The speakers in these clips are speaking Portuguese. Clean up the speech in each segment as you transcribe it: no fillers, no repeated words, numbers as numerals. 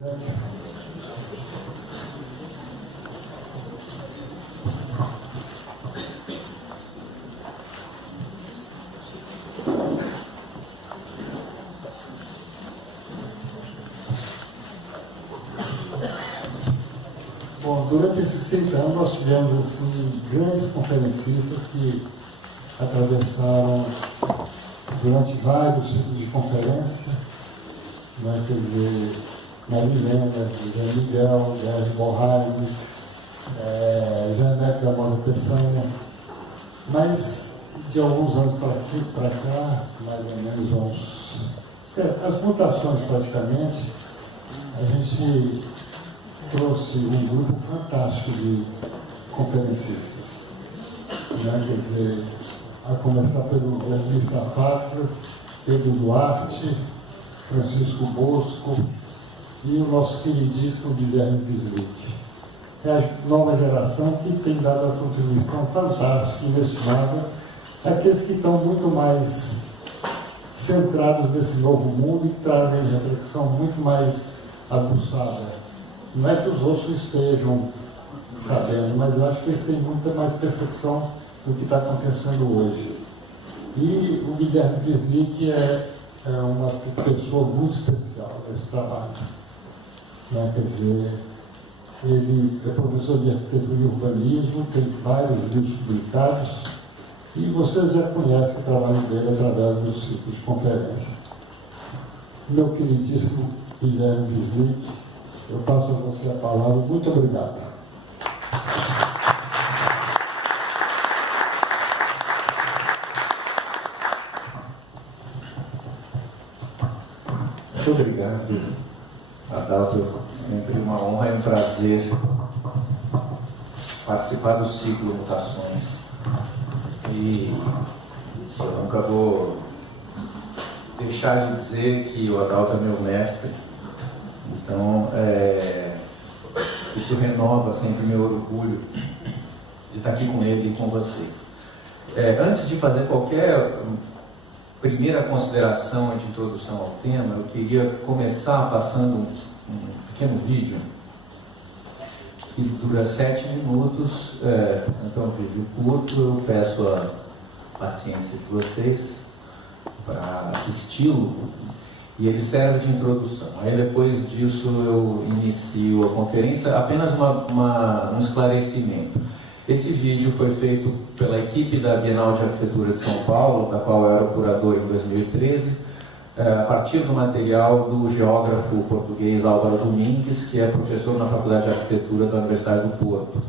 Bom, durante esses 30 anos nós tivemos assim, grandes conferencistas que atravessaram durante vários ciclos de conferência, né, quer dizer, Marilena, José Miguel, Gerard Borraine, Zé Neto da Moda Peçanha, mas de alguns anos para cá, mais ou menos as mutações praticamente, a gente trouxe um grupo fantástico de conferencistas, né? Quer dizer, a começar pelo Vladimir Sapato, Pedro Duarte, Francisco Bosco e o nosso queridíssimo Guilherme Wislich. É a nova geração que tem dado a contribuição fantástica, inestimável, aqueles que estão muito mais centrados nesse novo mundo e trazem a reflexão muito mais aguçada. Não é que os outros estejam sabendo, mas eu acho que eles têm muita mais percepção do que está acontecendo hoje. E o Guilherme Wislich é uma pessoa muito especial nesse trabalho. Né? Quer dizer, ele é professor de arquitetura e urbanismo, tem vários livros publicados, e vocês já conhecem o trabalho dele através dos ciclos de conferência. Meu queridíssimo Guilherme Wislich, eu passo a você a palavra. Muito obrigado. Muito obrigado, Adalto. Sempre uma honra e um prazer participar do ciclo Mutações. E eu nunca vou deixar de dizer que o Adalto é meu mestre. Então, isso renova sempre meu orgulho de estar aqui com ele e com vocês. Antes de fazer qualquer primeira consideração de introdução ao tema, eu queria começar passando um pequeno vídeo que dura 7 minutos, então é um vídeo curto. Eu peço a paciência de vocês para assisti-lo. E ele serve de introdução. Aí depois disso eu inicio a conferência. Apenas um esclarecimento. Esse vídeo foi feito pela equipe da Bienal de Arquitetura de São Paulo, da qual eu era o curador em 2013, a partir do material do geógrafo português Álvaro Domingues, que é professor na Faculdade de Arquitetura da Universidade do Porto.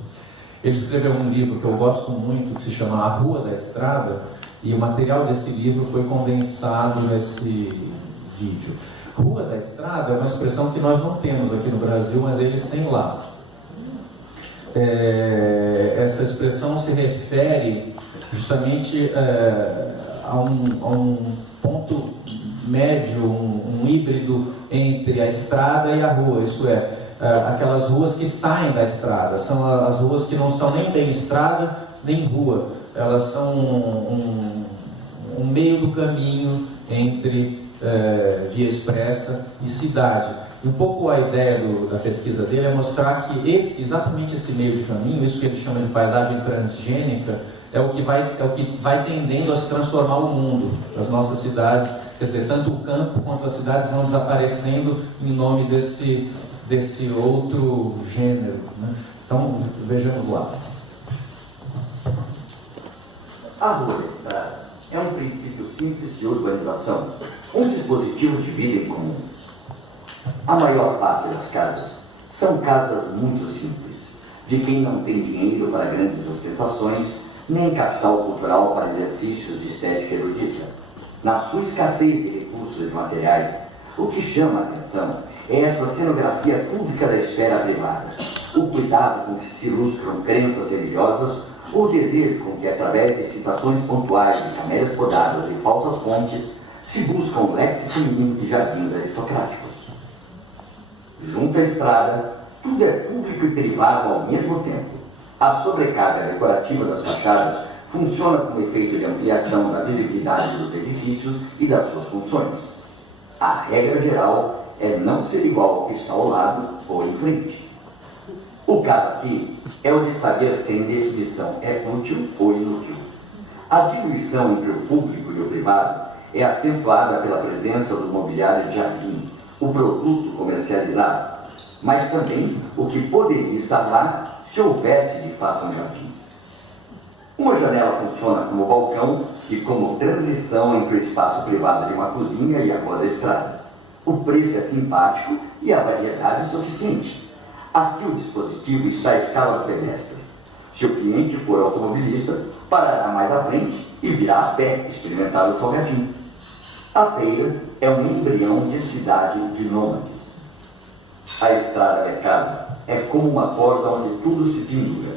Ele escreveu um livro que eu gosto muito, que se chama A Rua da Estrada, e o material desse livro foi condensado nesse vídeo. Rua da Estrada é uma expressão que nós não temos aqui no Brasil, mas eles têm lá. Essa expressão se refere justamente a um ponto médio, um híbrido entre a estrada e a rua, isso é, aquelas ruas que saem da estrada, são as ruas que não são nem bem estrada, nem rua, elas são um meio do caminho entre via expressa e cidade. E um pouco a ideia da pesquisa dele é mostrar que exatamente esse meio de caminho, isso que ele chama de paisagem transgênica, é o que vai tendendo a se transformar o mundo, as nossas cidades, quer dizer, tanto o campo quanto as cidades vão desaparecendo em nome desse outro gênero, né? Então, vejamos lá. A rua da estrada é um princípio simples de urbanização, um dispositivo de vida em comum. A maior parte das casas são casas muito simples, de quem não tem dinheiro para grandes ostentações, nem capital cultural para exercícios de estética erudita. Na sua escassez de recursos e materiais, o que chama a atenção é essa cenografia pública da esfera privada, o cuidado com que se ilustram crenças religiosas, ou o desejo com que, através de citações pontuais de camélias podadas e falsas fontes, se busca um léxico feminino de jardins aristocráticos. Junto à estrada, tudo é público e privado ao mesmo tempo. A sobrecarga decorativa das fachadas funciona como efeito de ampliação da visibilidade dos edifícios e das suas funções. A regra geral é não ser igual ao que está ao lado ou em frente. O caso aqui é o de saber se em definição é útil ou inútil. A diluição entre o público e o privado é acentuada pela presença do mobiliário de jardim, o produto comercializado, mas também o que poderia estar lá se houvesse de fato um jardim. Uma janela funciona como balcão e como transição entre o espaço privado de uma cozinha e a rua da estrada. O preço é simpático e a variedade é suficiente. Aqui o dispositivo está à escala do pedestre. Se o cliente for automobilista, parará mais à frente e virá a pé experimentar o salgadinho. A feira é um embrião de cidade de nômades. A estrada mercado é como uma corda onde tudo se pendura.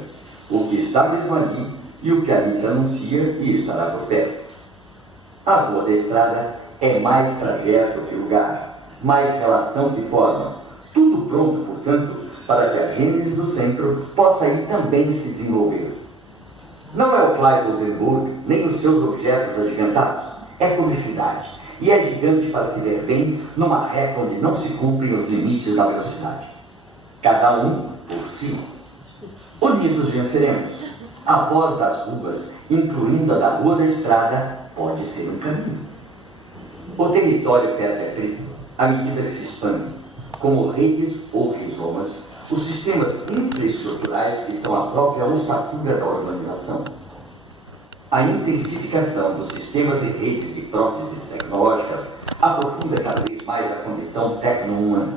O que está mesmo ali e o que ali se anuncia e estará por perto. A rua da estrada é mais trajeto que lugar, mais relação que forma. Tudo pronto, portanto, para que a gênese do centro possa aí também se desenvolver. Não é o Clyde Oldenburg, nem os seus objetos agigantados. É publicidade. E é gigante para se ver bem numa reta onde não se cumprem os limites da velocidade. Cada um por si. Unidos venceremos. A voz das ruas, incluindo a da rua da estrada, pode ser um caminho. O território perto é preto, à medida que se expande, como redes ou rizomas, os sistemas infraestruturais que são a própria ossatura da urbanização. A intensificação dos sistemas e redes de próteses tecnológicas aprofunda cada vez mais a condição tecno-humana.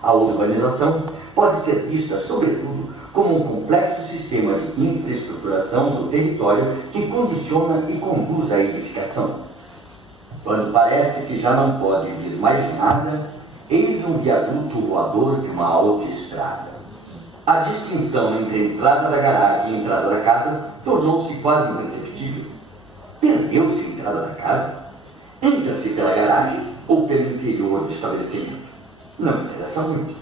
A urbanização pode ser vista, sobretudo, como um complexo sistema de infraestruturação do território que condiciona e conduz à edificação. Quando parece que já não pode vir mais nada, eis um viaduto voador de uma autoestrada. A distinção entre a entrada da garagem e a entrada da casa tornou-se quase imperceptível. Perdeu-se a entrada da casa? Entra-se pela garagem ou pelo interior do estabelecimento? Não interessa muito.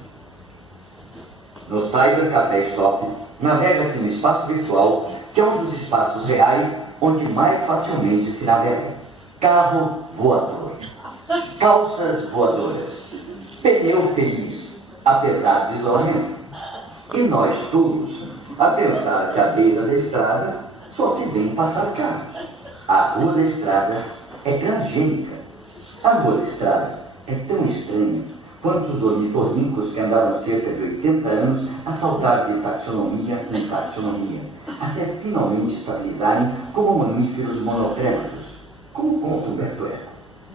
No Cyber Café Stop, navega-se no espaço virtual, que é um dos espaços reais onde mais facilmente se navega. Carro voador, calças voadoras, pneu feliz, apesar do isolamento. E nós todos, a pensar que à beira da estrada só se vem passar carros. A rua da estrada é transgênica. A rua da estrada é tão estranha quanto os ornitorrincos que andaram cerca de 80 anos a saltar de taxonomia em taxonomia, até finalmente estabilizarem como mamíferos monotrématos, como conta Humberto Eco.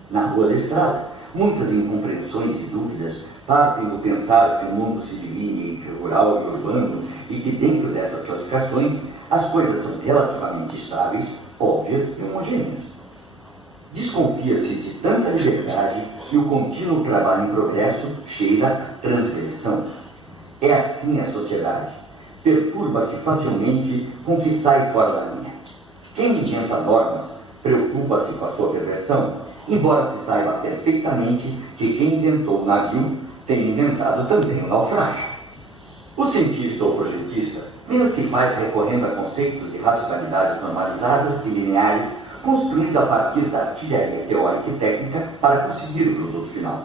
Na rua da estrada, muitas incompreensões e dúvidas partem do pensar que o mundo se divide entre rural e urbano e que dentro dessas classificações as coisas são relativamente estáveis, óbvias e homogêneas. Desconfia-se de tanta liberdade e o contínuo trabalho em progresso cheira a transgressão. É assim a sociedade. Perturba-se facilmente com o que sai fora da linha. Quem inventa normas preocupa-se com a sua perversão, embora se saiba perfeitamente que quem inventou o navio tem inventado também o naufrágio. O cientista ou projetista pensa se faz recorrendo a conceitos de racionalidades normalizadas e lineares, construindo a partir da artilharia teórica e técnica para conseguir o produto final.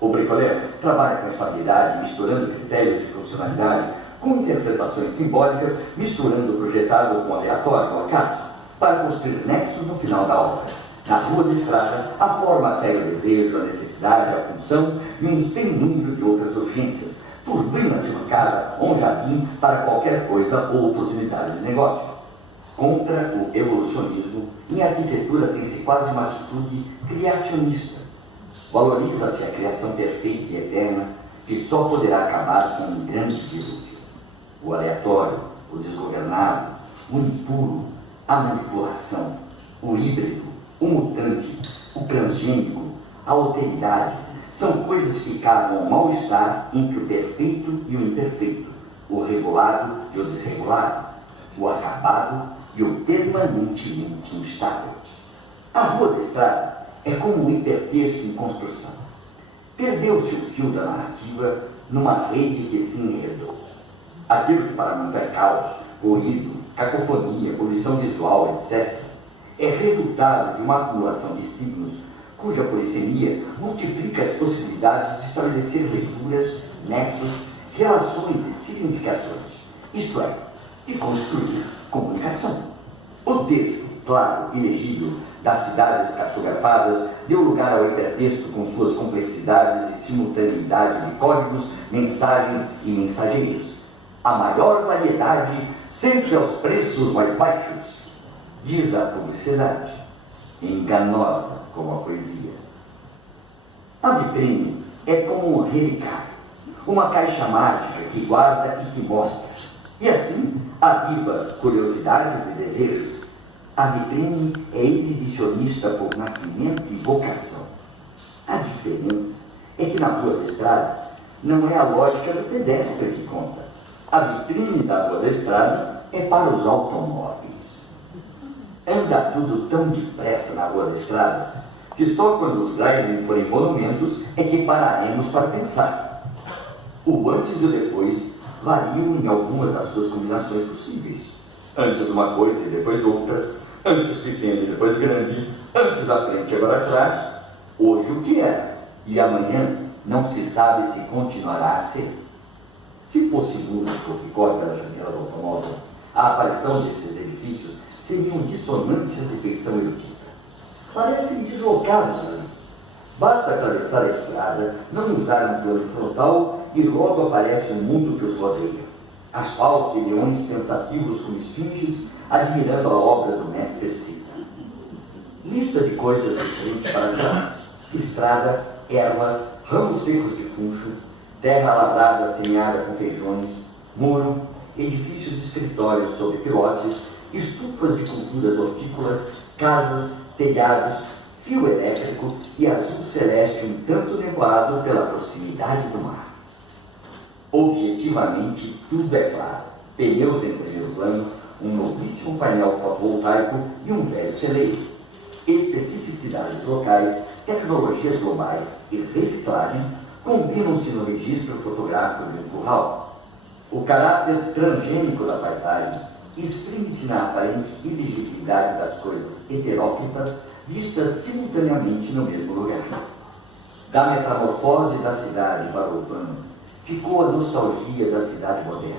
O bricoleur trabalha com estabilidade, misturando critérios de funcionalidade com interpretações simbólicas, misturando o projetado com o aleatório ou acaso, para construir nexos no final da obra. Na rua da estrada, a forma segue o desejo, a necessidade, a função e um sem número de outras urgências. Turbina-se uma casa ou um jardim para qualquer coisa ou oportunidade de negócio. Contra o evolucionismo, em arquitetura tem-se quase uma atitude criacionista. Valoriza-se a criação perfeita e eterna, que só poderá acabar com um grande dilúvio. O aleatório, o desgovernado, o impuro, a manipulação, o híbrido, o mutante, o transgênico, a alteridade, são coisas que cabem ao mal-estar entre o perfeito e o imperfeito, o regulado e o desregulado, o acabado e o permanentemente instável. A rua da estrada é como um hipertexto em construção. Perdeu-se o fio da narrativa numa rede que se enredou. Aquilo que para mim é caos, ruído, cacofonia, poluição visual, etc., é resultado de uma acumulação de signos cuja polissemia multiplica as possibilidades de estabelecer leituras, nexos, relações e significações, isto é, de construir comunicação. O texto, claro e legível, das cidades cartografadas deu lugar ao hipertexto com suas complexidades e simultaneidade de códigos, mensagens e mensageiros. A maior variedade sempre aos preços mais baixos, diz a publicidade, enganosa como a poesia. A vitrine é como um relicário, uma caixa mágica que guarda e que mostra, e assim aviva curiosidades e desejos. A vitrine é exibicionista por nascimento e vocação. A diferença é que na Rua da Estrada não é a lógica do pedestre que conta. A vitrine da Rua da Estrada é para os automóveis. Anda tudo tão depressa na Rua da Estrada que só quando os drive-in forem monumentos é que pararemos para pensar. O antes e o depois variam em algumas das suas combinações possíveis. Antes uma coisa e depois outra, antes pequeno e depois grande, antes à frente e agora atrás, hoje o que era, e amanhã não se sabe se continuará a ser. Se fosse música que corre pela janela do automóvel, a aparição desses edifícios seriam dissonâncias de feição erudita. Parecem deslocados ali. Basta atravessar a estrada, não usar um plano frontal e logo aparece um mundo que os rodeia. Asfalto e leões pensativos como esfinges, admirando a obra do mestre Cisa. Lista de coisas de frente para trás. Estrada, erva, ramos secos de funcho, terra lavrada semeada com feijões, muro, edifícios de escritórios sob pilotes, estufas de culturas hortícolas, casas, telhados, fio elétrico e azul celeste um tanto nevoado pela proximidade do mar. Objetivamente, tudo é claro. Pneus em primeiro plano, um novíssimo painel fotovoltaico e um velho celeiro. Especificidades locais, tecnologias globais e reciclagem combinam-se no registro fotográfico de um curral. O caráter transgênico da paisagem exprime-se na aparente ilegibilidade das coisas heteróclitas vistas simultaneamente no mesmo lugar. Da metamorfose da cidade para o urbano, ficou a nostalgia da cidade moderna,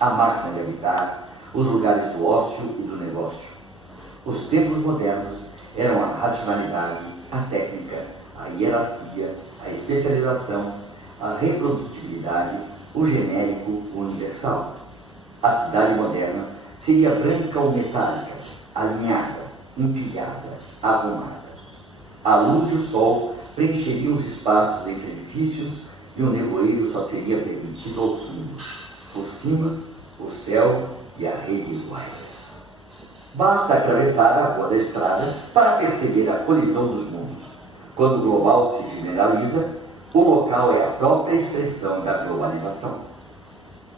a máquina de habitar, os lugares do ócio e do negócio. Os tempos modernos eram a racionalidade, a técnica, a hierarquia, a especialização, a reprodutibilidade, o genérico, o universal. A cidade moderna seria branca ou metálica, alinhada, empilhada, arrumada. A luz e o sol preencheriam os espaços entre edifícios e o nevoeiro só seria permitido ao fundo. Por cima, o céu e a rede iguais. Basta atravessar a Rua da Estrada para perceber a colisão dos mundos. Quando o global se generaliza, o local é a própria expressão da globalização.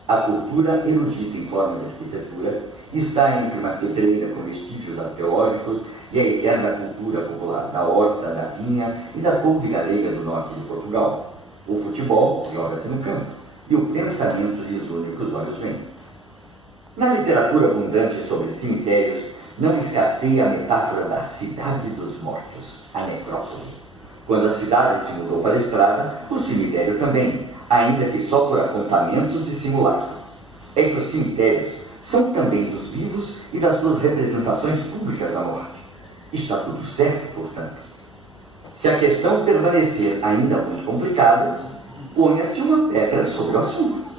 A cultura erudita em forma de arquitetura está entre uma pedreira com vestígios arqueológicos e a eterna cultura popular da horta, da vinha e da couve galega do norte de Portugal. O futebol joga-se no campo e o pensamento lhes une o que os olhos veem. Na literatura abundante sobre cemitérios, não escasseia a metáfora da cidade dos mortos, a necrópole. Quando a cidade se mudou para a estrada, o cemitério também, ainda que só por apontamentos de simulacro. É que os cemitérios são também dos vivos e das suas representações públicas da morte. Está tudo certo, portanto. Se a questão permanecer ainda muito complicada, ponha-se uma pedra sobre o assunto.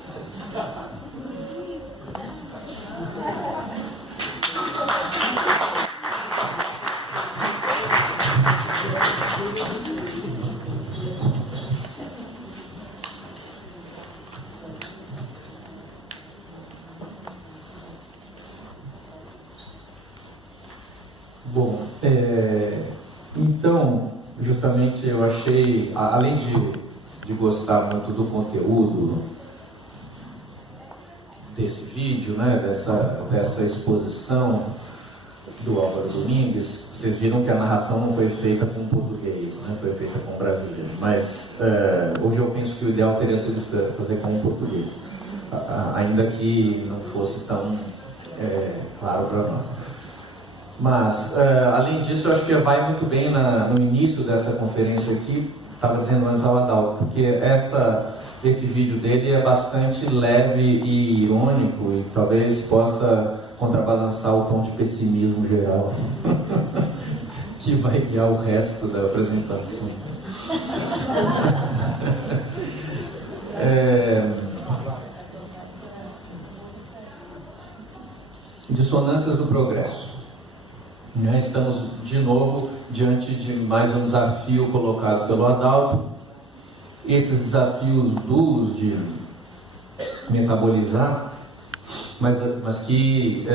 Bom, então, justamente eu achei, além de gostar muito do conteúdo desse vídeo, né, dessa exposição do Álvaro Domingues, vocês viram que a narração não foi feita com português, né, foi feita com brasileiro, mas hoje eu penso que o ideal teria sido fazer com português, ainda que não fosse tão claro para nós. Mas, além disso, eu acho que vai muito bem no início dessa conferência aqui, estava dizendo antes ao Adalto, porque esse vídeo dele é bastante leve e irônico e talvez possa contrabalançar o tom de pessimismo geral que vai guiar o resto da apresentação. Dissonâncias do progresso. Estamos de novo diante de mais um desafio colocado pelo Adalto. Esses desafios duros de metabolizar, mas que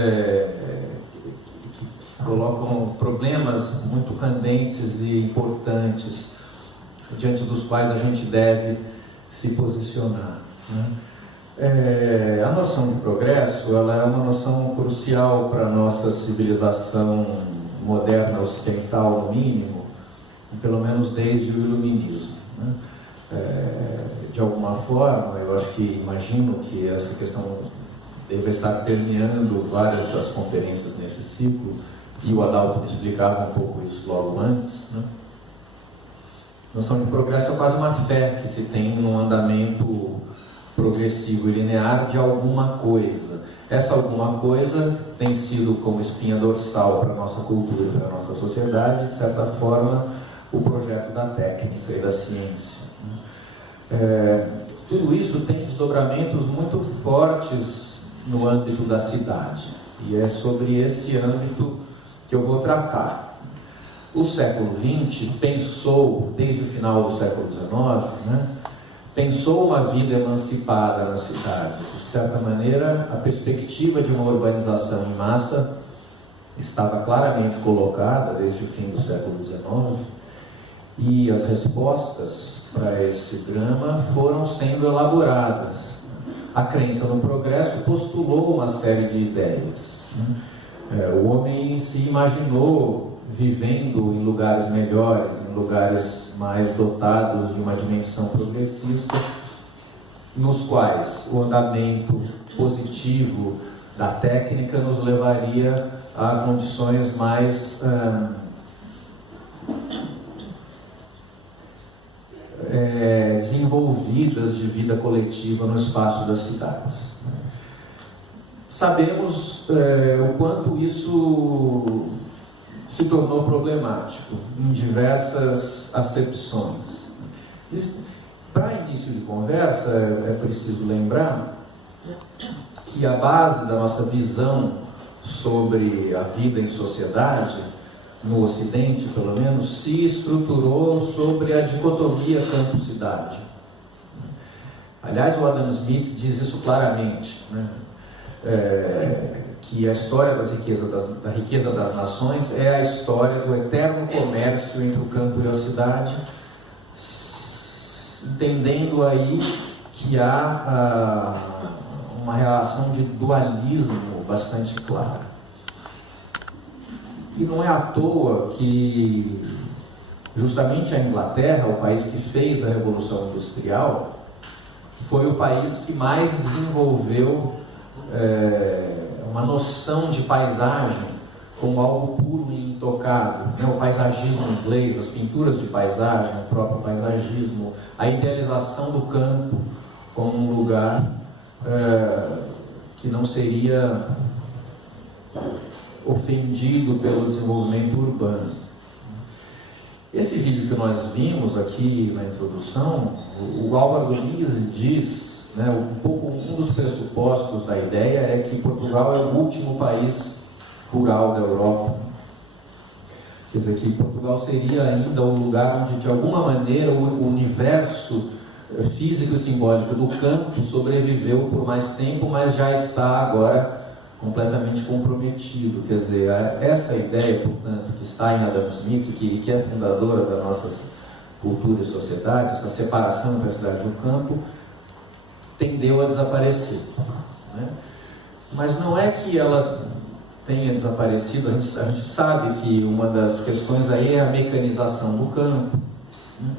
colocam problemas muito candentes e importantes diante dos quais a gente deve se posicionar, né? A noção de progresso, ela é uma noção crucial para a nossa civilização moderna ocidental, no mínimo, pelo menos desde o Iluminismo, né? De alguma forma, eu acho que imagino que essa questão deve estar permeando várias das conferências nesse ciclo, e o Adalto me explicava um pouco isso logo antes, né? A noção de progresso é quase uma fé que se tem num andamento progressivo e linear de alguma coisa. Essa alguma coisa tem sido como espinha dorsal para a nossa cultura e para a nossa sociedade, de certa forma, o projeto da técnica e da ciência. Tudo isso tem desdobramentos muito fortes no âmbito da cidade, e é sobre esse âmbito que eu vou tratar. O século XX pensou, desde o final do século XIX, né, pensou uma vida emancipada nas cidades. De certa maneira, a perspectiva de uma urbanização em massa estava claramente colocada desde o fim do século XIX, e as respostas para esse drama foram sendo elaboradas. A crença no progresso postulou uma série de ideias. O homem se imaginou vivendo em lugares melhores, em lugares mais dotados de uma dimensão progressista, nos quais o andamento positivo da técnica nos levaria a condições mais desenvolvidas de vida coletiva no espaço das cidades. Sabemos o quanto isso se tornou problemático em diversas acepções. Para início de conversa, é preciso lembrar que a base da nossa visão sobre a vida em sociedade, no Ocidente pelo menos, se estruturou sobre a dicotomia campo-cidade. Aliás, o Adam Smith diz isso claramente, né? Que a história da riqueza das nações é a história do eterno comércio entre o campo e a cidade, entendendo aí que há uma relação de dualismo bastante clara. E não é à toa que justamente a Inglaterra, o país que fez a Revolução Industrial, foi o país que mais desenvolveu uma noção de paisagem como algo puro e intocável, né? O paisagismo inglês, as pinturas de paisagem, o próprio paisagismo, a idealização do campo como um lugar que não seria ofendido pelo desenvolvimento urbano. Esse vídeo que nós vimos aqui na introdução, o Álvaro Domingues diz, né, um dos pressupostos da ideia é que Portugal é o último país rural da Europa. Quer dizer, que Portugal seria ainda o lugar onde, de alguma maneira, o universo físico e simbólico do campo sobreviveu por mais tempo, mas já está agora completamente comprometido. Quer dizer, essa ideia, portanto, que está em Adam Smith, que é fundadora da nossa cultura e sociedade, essa separação entre a cidade e o campo, tendeu a desaparecer, né? Mas não é que ela tenha desaparecido, a gente sabe que uma das questões aí é a mecanização do campo, né?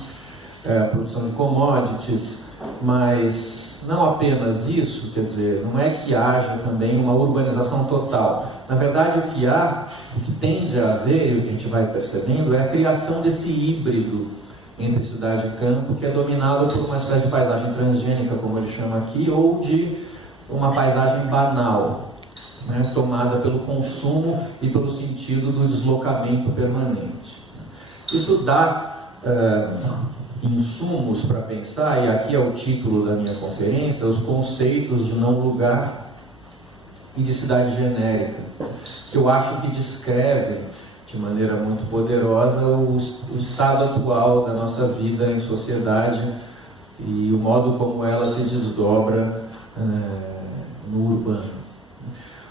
A produção de commodities, mas não apenas isso, quer dizer, não é que haja também uma urbanização total. Na verdade, o que tende a haver, e o que a gente vai percebendo, é a criação desse híbrido entre cidade e campo, que é dominado por uma espécie de paisagem transgênica, como ele chama aqui, ou de uma paisagem banal, né, tomada pelo consumo e pelo sentido do deslocamento permanente. Isso dá insumos para pensar, e aqui é o título da minha conferência, os conceitos de não lugar e de cidade genérica, que eu acho que descrevem de maneira muito poderosa o estado atual da nossa vida em sociedade e o modo como ela se desdobra no urbano.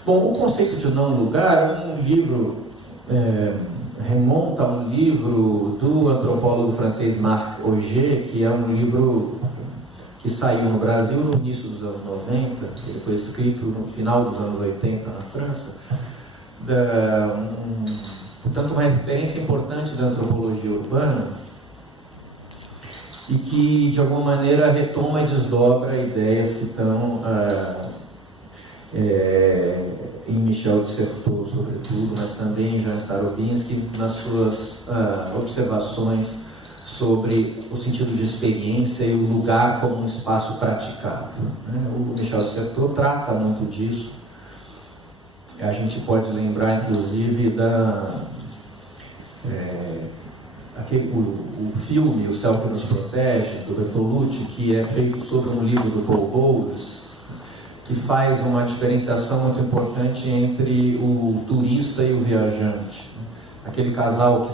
Bom, o conceito de não lugar é um livro, remonta a um livro do antropólogo francês Marc Augé, que é um livro que saiu no Brasil no início dos anos 90, ele foi escrito no final dos anos 80 na França, portanto uma referência importante da antropologia urbana, e que de alguma maneira retoma e desdobra ideias que estão em Michel de Certeau, sobretudo, mas também em Jan Starobinski, nas suas observações sobre o sentido de experiência e o lugar como um espaço praticado. O Michel de Certeau trata muito disso. A gente pode lembrar, inclusive, o filme O Céu que Nos Protege, do Bertolucci, que é feito sobre um livro do Paul Bowles, que faz uma diferenciação muito importante entre o turista e o viajante. Aquele casal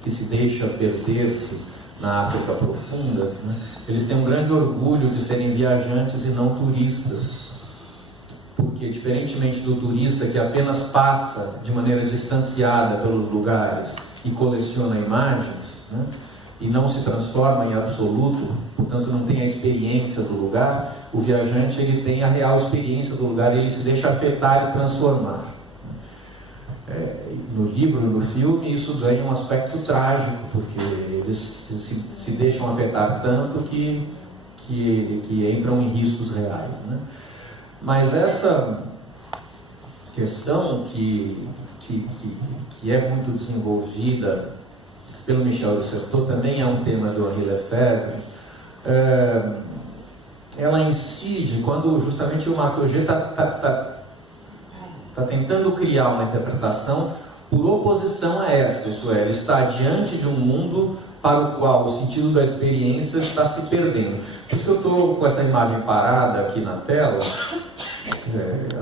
que se deixa perder-se na África profunda, né? Eles têm um grande orgulho de serem viajantes e não turistas, porque diferentemente do turista que apenas passa de maneira distanciada pelos lugares e coleciona imagens, né? E não se transforma em absoluto, portanto não tem a experiência do lugar, o viajante ele tem a real experiência do lugar, ele se deixa afetar e transformar. No livro, no filme, isso ganha um aspecto trágico, porque eles se deixam afetar tanto que entram em riscos reais, né? Mas essa questão que é muito desenvolvida pelo Michel de Certeau, também é um tema do Henri Lefebvre, ela incide quando justamente o Marc Augé está tentando criar uma interpretação por oposição a essa, isso é, ele está diante de um mundo para o qual o sentido da experiência está se perdendo. Por isso que eu estou com essa imagem parada aqui na tela,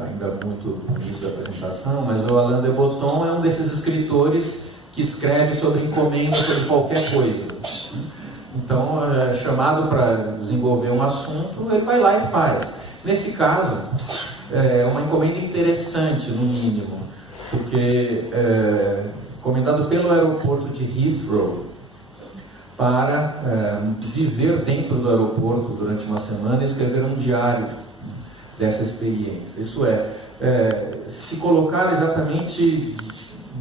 ainda muito no início da apresentação, mas o Alain de Botton é um desses escritores que escreve sobre encomenda, sobre qualquer coisa. Então, chamado para desenvolver um assunto, ele vai lá e faz. Nesse caso, é uma encomenda interessante, no mínimo, porque encomendado pelo aeroporto de Heathrow para viver dentro do aeroporto durante uma semana e escrever um diário dessa experiência. Isso se colocar exatamente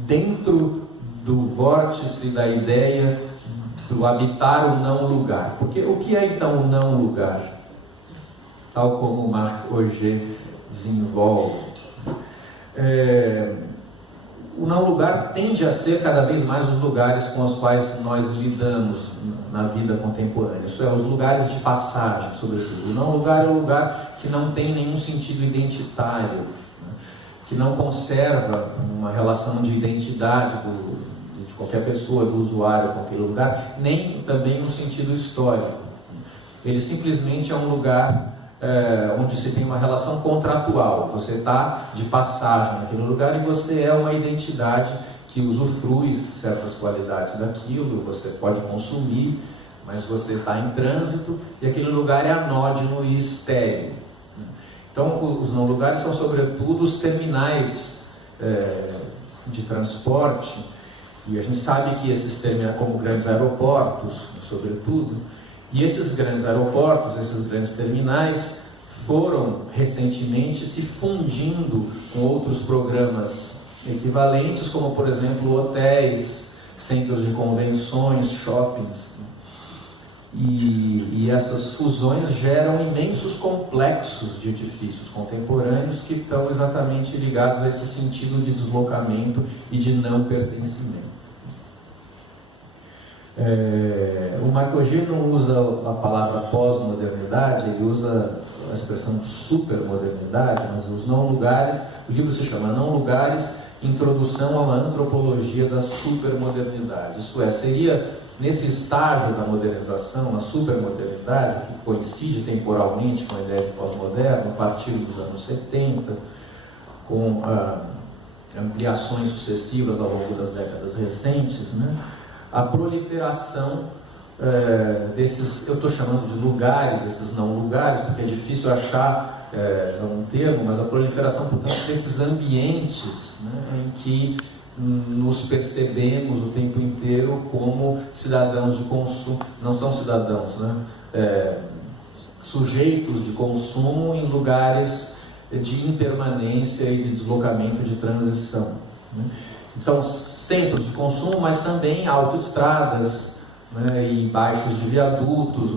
dentro do vórtice da ideia do habitar o não lugar. Porque o que é então o não lugar? Tal como o Marc Augé desenvolve. O não lugar tende a ser cada vez mais os lugares com os quais nós lidamos na vida contemporânea. Isso é, os lugares de passagem, sobretudo. O não lugar é um lugar que não tem nenhum sentido identitário, né? Que não conserva uma relação de identidade de qualquer pessoa, do usuário com aquele lugar, nem também um sentido histórico. Ele simplesmente é um lugar onde se tem uma relação contratual. Você está de passagem naquele lugar e você é uma identidade que usufrui certas qualidades daquilo, você pode consumir, mas você está em trânsito e aquele lugar é anódino e estéril. Então, os não lugares são sobretudo os terminais de transporte, e a gente sabe que esses terminais, como grandes aeroportos, sobretudo, e esses grandes aeroportos, esses grandes terminais, foram recentemente se fundindo com outros programas equivalentes, como por exemplo hotéis, centros de convenções, shoppings. E essas fusões geram imensos complexos de edifícios contemporâneos que estão exatamente ligados a esse sentido de deslocamento e de não pertencimento. O Marc Augé não usa a palavra pós-modernidade, ele usa a expressão supermodernidade, mas os não-lugares, o livro se chama Não-Lugares, Introdução a uma Antropologia da Supermodernidade. Isso é, seria nesse estágio da modernização, a supermodernidade, que coincide temporalmente com a ideia de pós-moderno, a partir dos anos 70, com ampliações sucessivas ao longo das décadas recentes, né? A proliferação desses, eu estou chamando de lugares, esses não lugares, porque é difícil achar um termo, mas a proliferação, portanto, desses ambientes, né, em que nos percebemos o tempo inteiro como cidadãos de consumo, não são cidadãos, né, sujeitos de consumo em lugares de impermanência e de deslocamento, de transição, né? Então, centros de consumo, mas também autoestradas, né, e baixos de viadutos.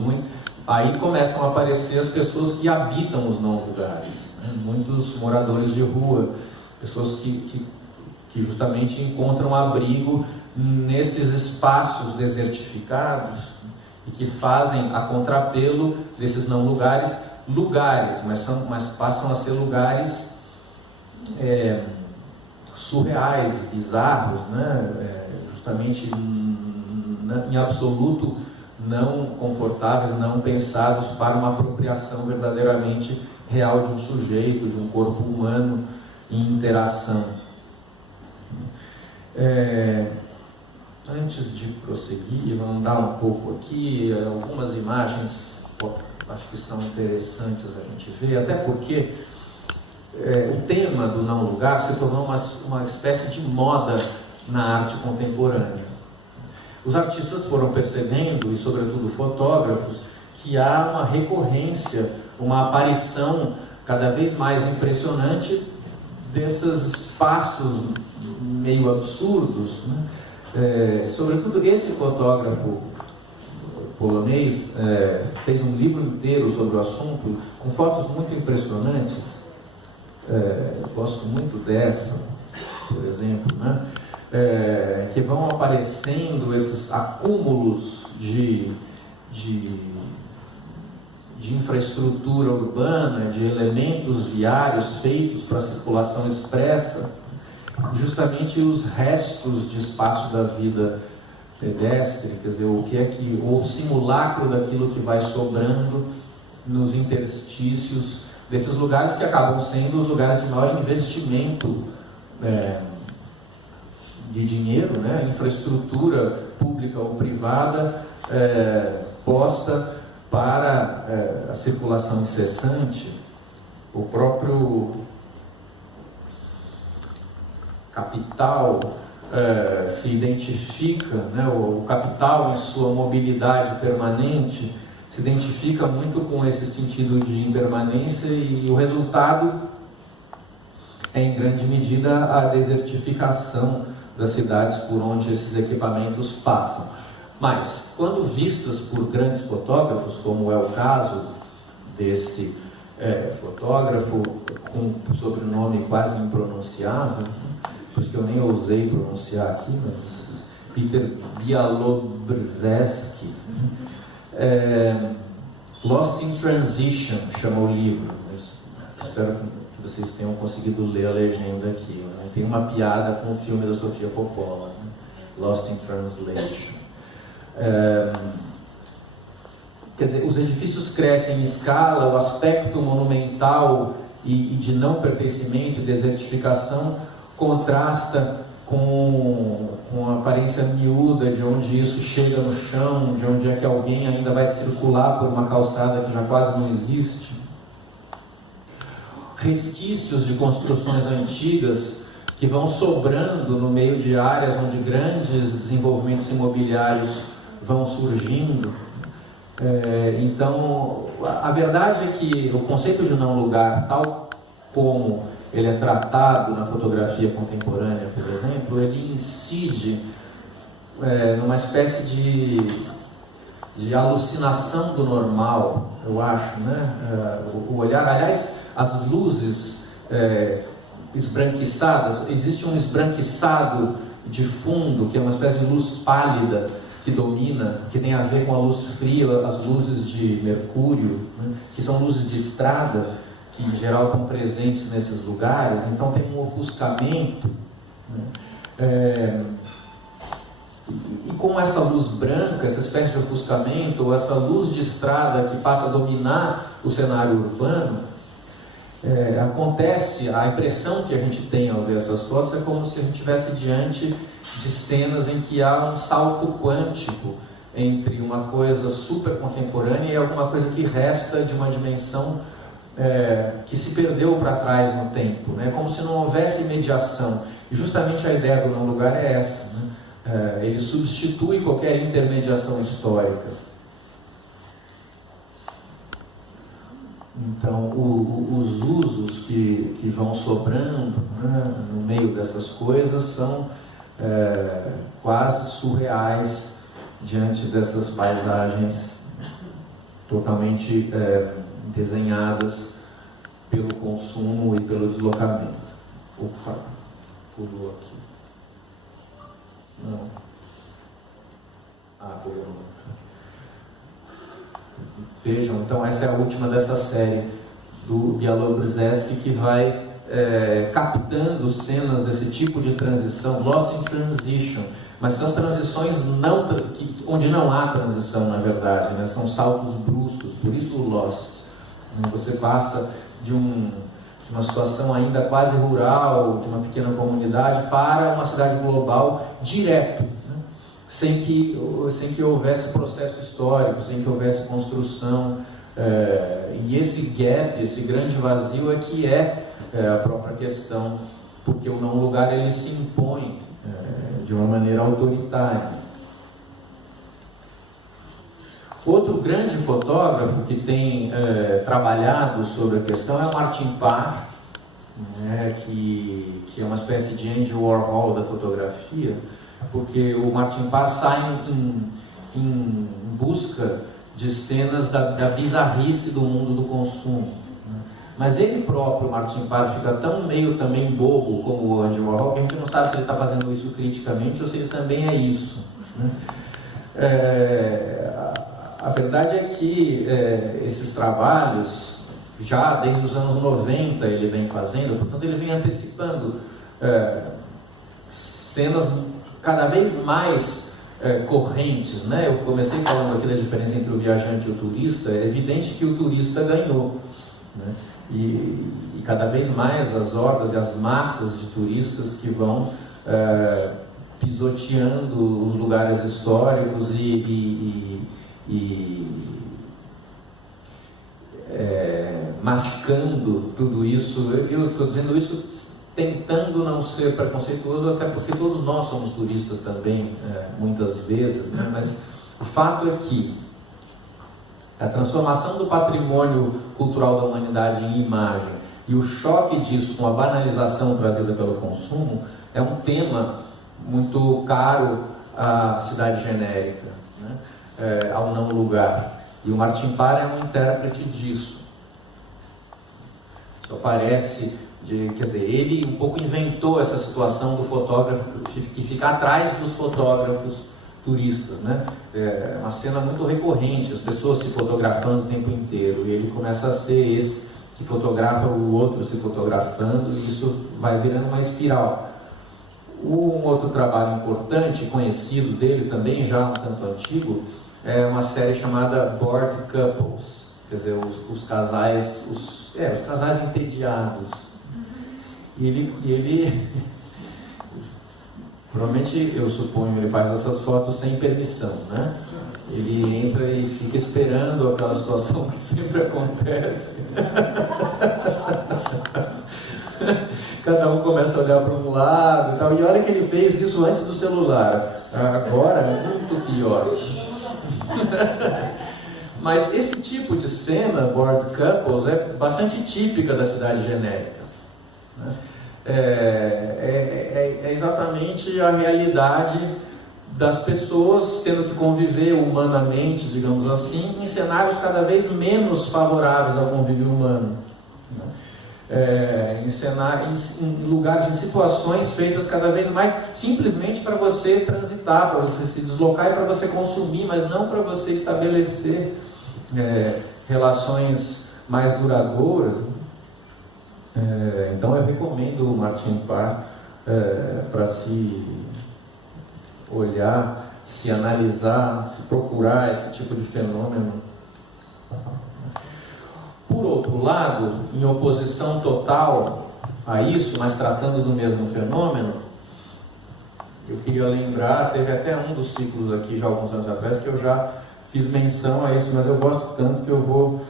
Aí começam a aparecer as pessoas que habitam os não lugares, né? Muitos moradores de rua, pessoas que justamente encontram abrigo nesses espaços desertificados e que fazem a contrapelo desses não lugares, mas passam a ser lugares surreais, bizarros, né? Justamente em absoluto não confortáveis, não pensados para uma apropriação verdadeiramente real de um sujeito, de um corpo humano em interação. Antes de prosseguir, vamos andar um pouco aqui, algumas imagens acho que são interessantes a gente ver, até porque o tema do não lugar se tornou uma espécie de moda na arte contemporânea. Os artistas foram percebendo, e sobretudo fotógrafos, que há uma recorrência, uma aparição cada vez mais impressionante desses espaços meio absurdos, né? Sobretudo esse fotógrafo polonês fez um livro inteiro sobre o assunto, com fotos muito impressionantes. Gosto muito dessa, por exemplo, né? Que vão aparecendo esses acúmulos de infraestrutura urbana, de elementos viários feitos para circulação expressa, e justamente os restos de espaço da vida pedestre, quer dizer, o simulacro daquilo que vai sobrando nos interstícios desses lugares que acabam sendo os lugares de maior investimento de dinheiro, né? Infraestrutura pública ou privada posta para a circulação incessante. O próprio capital se identifica, né? O capital em sua mobilidade permanente se identifica muito com esse sentido de impermanência, e o resultado é, em grande medida, a desertificação das cidades por onde esses equipamentos passam. Mas, quando vistas por grandes fotógrafos, como é o caso desse fotógrafo com um sobrenome quase impronunciável, por isso que eu nem ousei pronunciar aqui, mas Peter Bialobrzewski, Lost in Transition chama o livro. Eu espero que vocês tenham conseguido ler a legenda aqui, né? Tem uma piada com o filme da Sofia Coppola, né? Lost in Translation. Quer dizer, os edifícios crescem em escala, o aspecto monumental e de não pertencimento e desertificação contrasta com a aparência miúda de onde isso chega no chão, de onde é que alguém ainda vai circular por uma calçada que já quase não existe. Resquícios de construções antigas que vão sobrando no meio de áreas onde grandes desenvolvimentos imobiliários vão surgindo. Então, a verdade é que o conceito de não lugar, tal como ele é tratado na fotografia contemporânea, por exemplo, ele incide numa espécie de de alucinação do normal, eu acho, né? O olhar, aliás, as luzes esbranquiçadas, existe um esbranquiçado de fundo, que é uma espécie de luz pálida que domina, que tem a ver com a luz fria, as luzes de mercúrio, né? Que são luzes de estrada, que em geral estão presentes nesses lugares, então tem um ofuscamento, né? E com essa luz branca, essa espécie de ofuscamento, ou essa luz de estrada que passa a dominar o cenário urbano, acontece, a impressão que a gente tem ao ver essas fotos é como se a gente estivesse diante de cenas em que há um salto quântico entre uma coisa super contemporânea e alguma coisa que resta de uma dimensão que se perdeu para trás no tempo, né? Como se não houvesse mediação. E justamente a ideia do não lugar é essa, né? Ele substitui qualquer intermediação histórica. Então, os usos que vão sobrando, né, no meio dessas coisas são quase surreais diante dessas paisagens totalmente desenhadas pelo consumo e pelo deslocamento. Opa, pulou aqui. Não. Pulou. Vejam, então essa é a última dessa série do Bialobrzezski, que vai captando cenas desse tipo de transição, Lost in Transition, mas são transições onde não há transição, na verdade, né? São saltos bruscos, por isso o Lost. Você passa de uma situação ainda quase rural, de uma pequena comunidade, para uma cidade global direto, né? sem que houvesse processo histórico, sem que houvesse construção. E esse gap, esse grande vazio é que a própria questão, porque o não lugar ele se impõe de uma maneira autoritária. Outro grande fotógrafo que tem trabalhado sobre a questão é o Martin Parr, né, que é uma espécie de Andy Warhol da fotografia, porque o Martin Parr sai em busca de cenas da bizarrice do mundo do consumo, né? Mas ele próprio, Martin Parr, fica tão meio também bobo como o Andy Warhol, que a gente não sabe se ele está fazendo isso criticamente ou se ele também é isso, né? A verdade é que esses trabalhos, já desde os anos 90 ele vem fazendo, portanto ele vem antecipando cenas cada vez mais correntes, né? Eu comecei falando aqui da diferença entre o viajante e o turista. É evidente que o turista ganhou, né? E cada vez mais as hordas e as massas de turistas que vão pisoteando os lugares históricos e mascando tudo isso. Eu estou dizendo isso tentando não ser preconceituoso, até porque todos nós somos turistas também, muitas vezes, né? Mas o fato é que a transformação do patrimônio cultural da humanidade em imagem e o choque disso com a banalização trazida pelo consumo é um tema muito caro à cidade genérica, né? Ao não lugar. E o Martin Parr é um intérprete disso. Só parece, quer dizer, ele um pouco inventou essa situação do fotógrafo que fica atrás dos fotógrafos turistas, né? É uma cena muito recorrente, as pessoas se fotografando o tempo inteiro, e ele começa a ser esse que fotografa o outro se fotografando, e isso vai virando uma espiral. Um outro trabalho importante, conhecido dele também, já um tanto antigo, é uma série chamada Bored Couples, quer dizer, os casais, os casais entediados. E ele provavelmente, eu suponho, ele faz essas fotos sem permissão, né? Ele entra e fica esperando aquela situação que sempre acontece. Cada um começa a olhar para um lado e tal. E olha que ele fez isso antes do celular. Agora é muito pior. Mas esse tipo de cena, Bored Couples, é bastante típica da cidade genérica, né? É exatamente a realidade das pessoas tendo que conviver humanamente, digamos assim, em cenários cada vez menos favoráveis ao convívio humano. Em lugares, em situações feitas cada vez mais simplesmente para você transitar, para você se deslocar e para você consumir, mas não para você estabelecer relações mais duradouras. Então eu recomendo o Martin Parr para se olhar, se analisar, se procurar esse tipo de fenômeno. Por outro lado, em oposição total a isso, mas tratando do mesmo fenômeno, eu queria lembrar, teve até um dos ciclos aqui já alguns anos atrás que eu já fiz menção a isso, mas eu gosto tanto que eu vou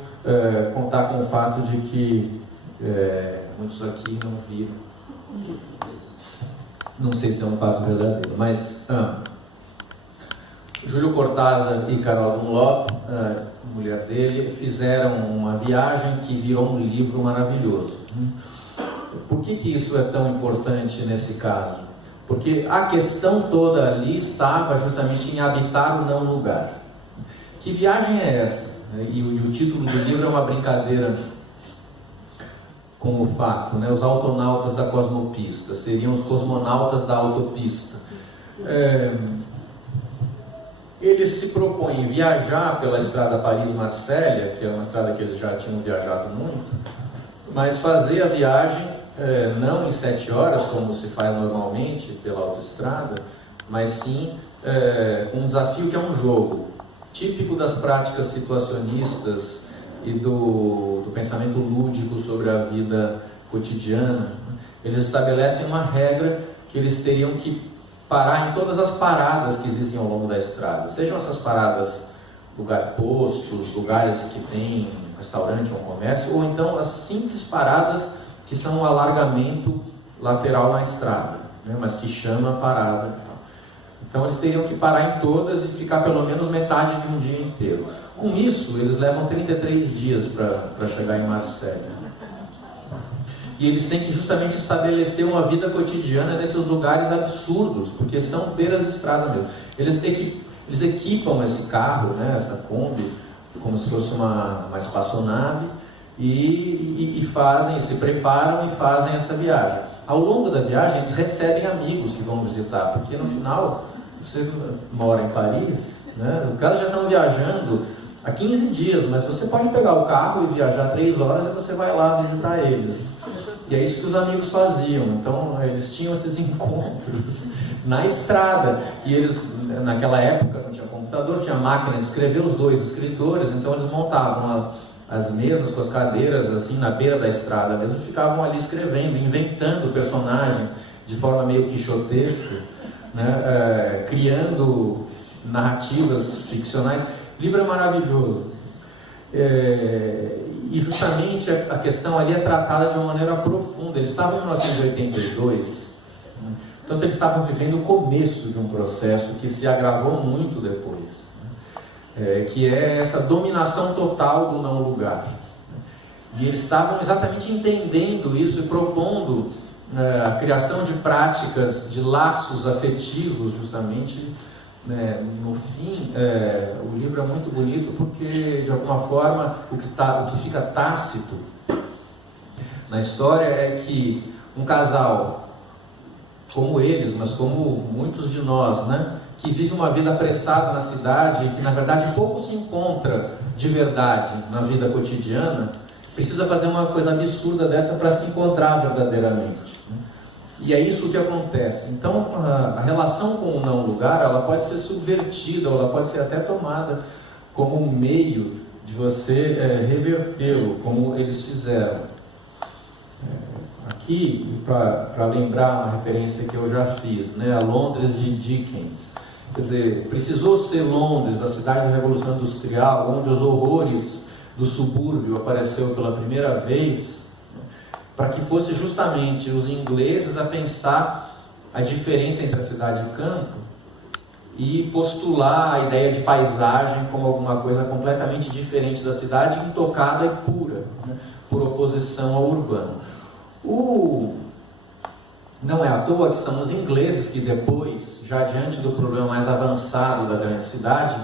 contar com o fato de que muitos aqui não viram. Não sei se é um fato verdadeiro, mas Júlio Cortázar e Carol Dunlop, mulher dele, fizeram uma viagem que virou um livro maravilhoso. Por que isso é tão importante nesse caso? Porque a questão toda ali estava justamente em habitar o não lugar. Que viagem é essa? E o título do livro é uma brincadeira com o fato, né? Os autonautas da cosmopista seriam os cosmonautas da autopista. Eles se propõem viajar pela estrada Paris-Marsella, que é uma estrada que eles já tinham viajado muito, mas fazer a viagem não em 7 horas, como se faz normalmente pela autoestrada, mas sim com um desafio que é um jogo, típico das práticas situacionistas e do pensamento lúdico sobre a vida cotidiana. Eles estabelecem uma regra que eles teriam que parar em todas as paradas que existem ao longo da estrada, sejam essas paradas lugar-postos, lugares que tem um restaurante ou um comércio, ou então as simples paradas que são um alargamento lateral na estrada, né, mas que chama parada. Então eles teriam que parar em todas e ficar pelo menos metade de um dia inteiro. Com isso, eles levam 33 dias para chegar em Marsella. E eles têm que justamente estabelecer uma vida cotidiana nesses lugares absurdos, porque são beiras de estrada mesmo. Eles equipam esse carro, né, essa Kombi, como se fosse uma espaçonave, e fazem, se preparam e fazem essa viagem. Ao longo da viagem, eles recebem amigos que vão visitar, porque no final, você mora em Paris, né, os caras já estão viajando há 15 dias, mas você pode pegar o carro e viajar 3 horas e você vai lá visitar eles. E é isso que os amigos faziam. Então eles tinham esses encontros na estrada, e eles, naquela época não tinha computador, tinha máquina de escrever, os 2 escritores, então eles montavam as mesas com as cadeiras assim na beira da estrada mesmo, ficavam ali escrevendo, inventando personagens de forma meio quixotesca, né, criando narrativas ficcionais. O livro é maravilhoso. E justamente a questão ali é tratada de uma maneira profunda. Eles estavam em 1982, portanto eles estavam vivendo o começo de um processo que se agravou muito depois, que é essa dominação total do não lugar. E eles estavam exatamente entendendo isso e propondo a criação de práticas, de laços afetivos, justamente. No fim, o livro é muito bonito porque, de alguma forma, o que fica tácito na história é que um casal como eles, mas como muitos de nós, né, que vive uma vida apressada na cidade e que, na verdade, pouco se encontra de verdade na vida cotidiana, precisa fazer uma coisa absurda dessa para se encontrar verdadeiramente. E é isso que acontece. Então, a relação com o não lugar, ela pode ser subvertida, ou ela pode ser até tomada como um meio de você revertê-lo, como eles fizeram. Aqui, para lembrar uma referência que eu já fiz, né, a Londres de Dickens. Quer dizer, precisou ser Londres, a cidade da Revolução Industrial, onde os horrores do subúrbio apareceu pela primeira vez, para que fosse justamente os ingleses a pensar a diferença entre a cidade e o campo e postular a ideia de paisagem como alguma coisa completamente diferente da cidade, intocada e pura, né, por oposição ao urbano. O Não é à toa que são os ingleses que depois, já diante do problema mais avançado da grande cidade,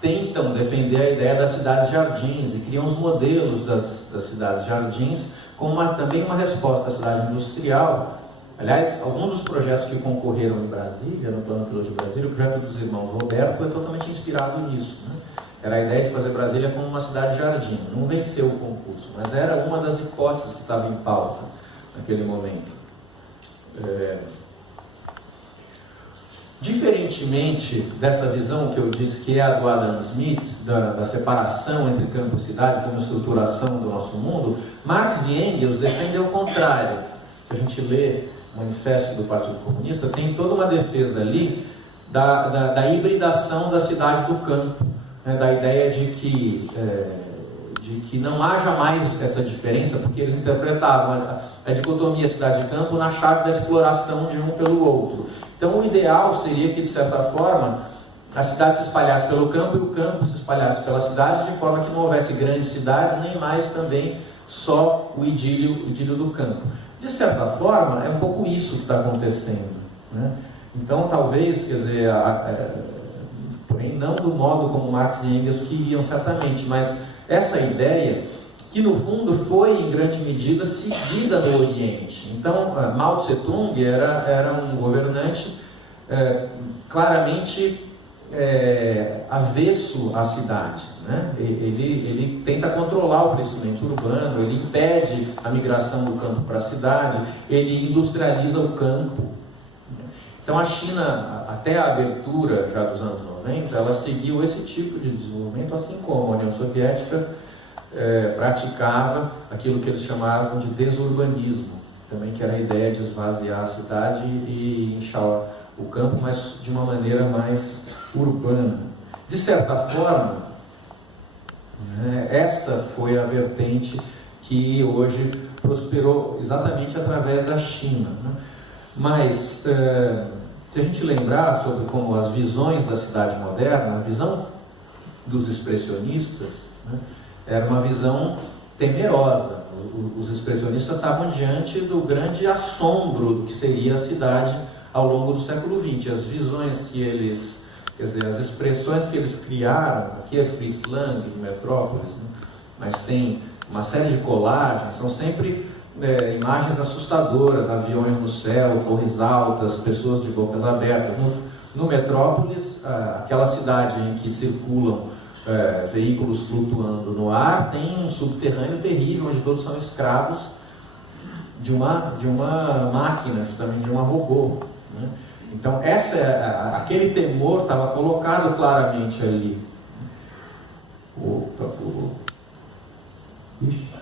tentam defender a ideia das cidades-jardins e criam os modelos das cidades-jardins como também uma resposta à cidade industrial. Aliás, alguns dos projetos que concorreram em Brasília, no Plano Piloto de Brasília, o projeto dos irmãos Roberto é totalmente inspirado nisso, né? Era a ideia de fazer Brasília como uma cidade-jardim. Não venceu o concurso, mas era uma das hipóteses que estava em pauta naquele momento. Diferentemente dessa visão que eu disse que é a do Adam Smith, da separação entre campo e cidade como estruturação do nosso mundo, Marx e Engels defendem o contrário. Se a gente lê o manifesto do Partido Comunista, tem toda uma defesa ali da hibridação da cidade do campo, né, da ideia de que não haja mais essa diferença, porque eles interpretavam a dicotomia cidade-campo na chave da exploração de um pelo outro. Então o ideal seria que, de certa forma, a cidade se espalhasse pelo campo e o campo se espalhasse pela cidade, de forma que não houvesse grandes cidades, nem mais também só o idílio do campo. De certa forma, é um pouco isso que está acontecendo, né? Então, talvez, quer dizer, porém não do modo como Marx e Engels queriam certamente, mas essa ideia que no fundo foi em grande medida seguida no Oriente. Então, Mao Tse-tung era um governante claramente avesso à cidade, né? Ele tenta controlar o crescimento urbano, ele impede a migração do campo para a cidade, ele industrializa o campo. Então a China, até a abertura já dos anos 90, ela seguiu esse tipo de desenvolvimento, assim como a União Soviética praticava aquilo que eles chamavam de desurbanismo, também, que era a ideia de esvaziar a cidade e inchar o campo, mas de uma maneira mais urbana. De certa forma, né, essa foi a vertente que hoje prosperou exatamente através da China, né? Mas, se a gente lembrar sobre como as visões da cidade moderna, a visão dos expressionistas, né, era uma visão temerosa. Os expressionistas estavam diante do grande assombro do que seria a cidade ao longo do século XX. As visões que eles, quer dizer, as expressões que eles criaram, aqui é Fritz Lang, de Metrópolis, né, mas tem uma série de colagens, são sempre imagens assustadoras, aviões no céu, torres altas, pessoas de bocas abertas. No Metrópolis, aquela cidade em que circulam veículos flutuando no ar, tem um subterrâneo terrível, onde todos são escravos de uma máquina, justamente de uma robô, né? Então aquele temor estava colocado claramente ali. Opa, pulou. Ixi.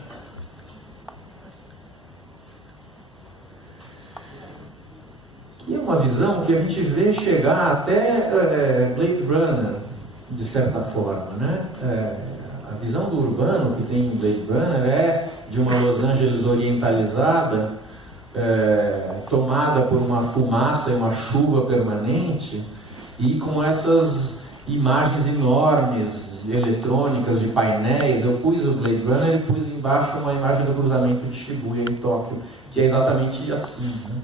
Que é uma visão que a gente vê chegar até Blade Runner, de certa forma, né? A visão do urbano que tem em Blade Runner é de uma Los Angeles orientalizada, tomada por uma fumaça e uma chuva permanente, e com essas imagens enormes, eletrônicas, de painéis. Eu pus o Blade Runner e pus embaixo uma imagem do cruzamento de Shibuya em Tóquio, que é exatamente assim, né?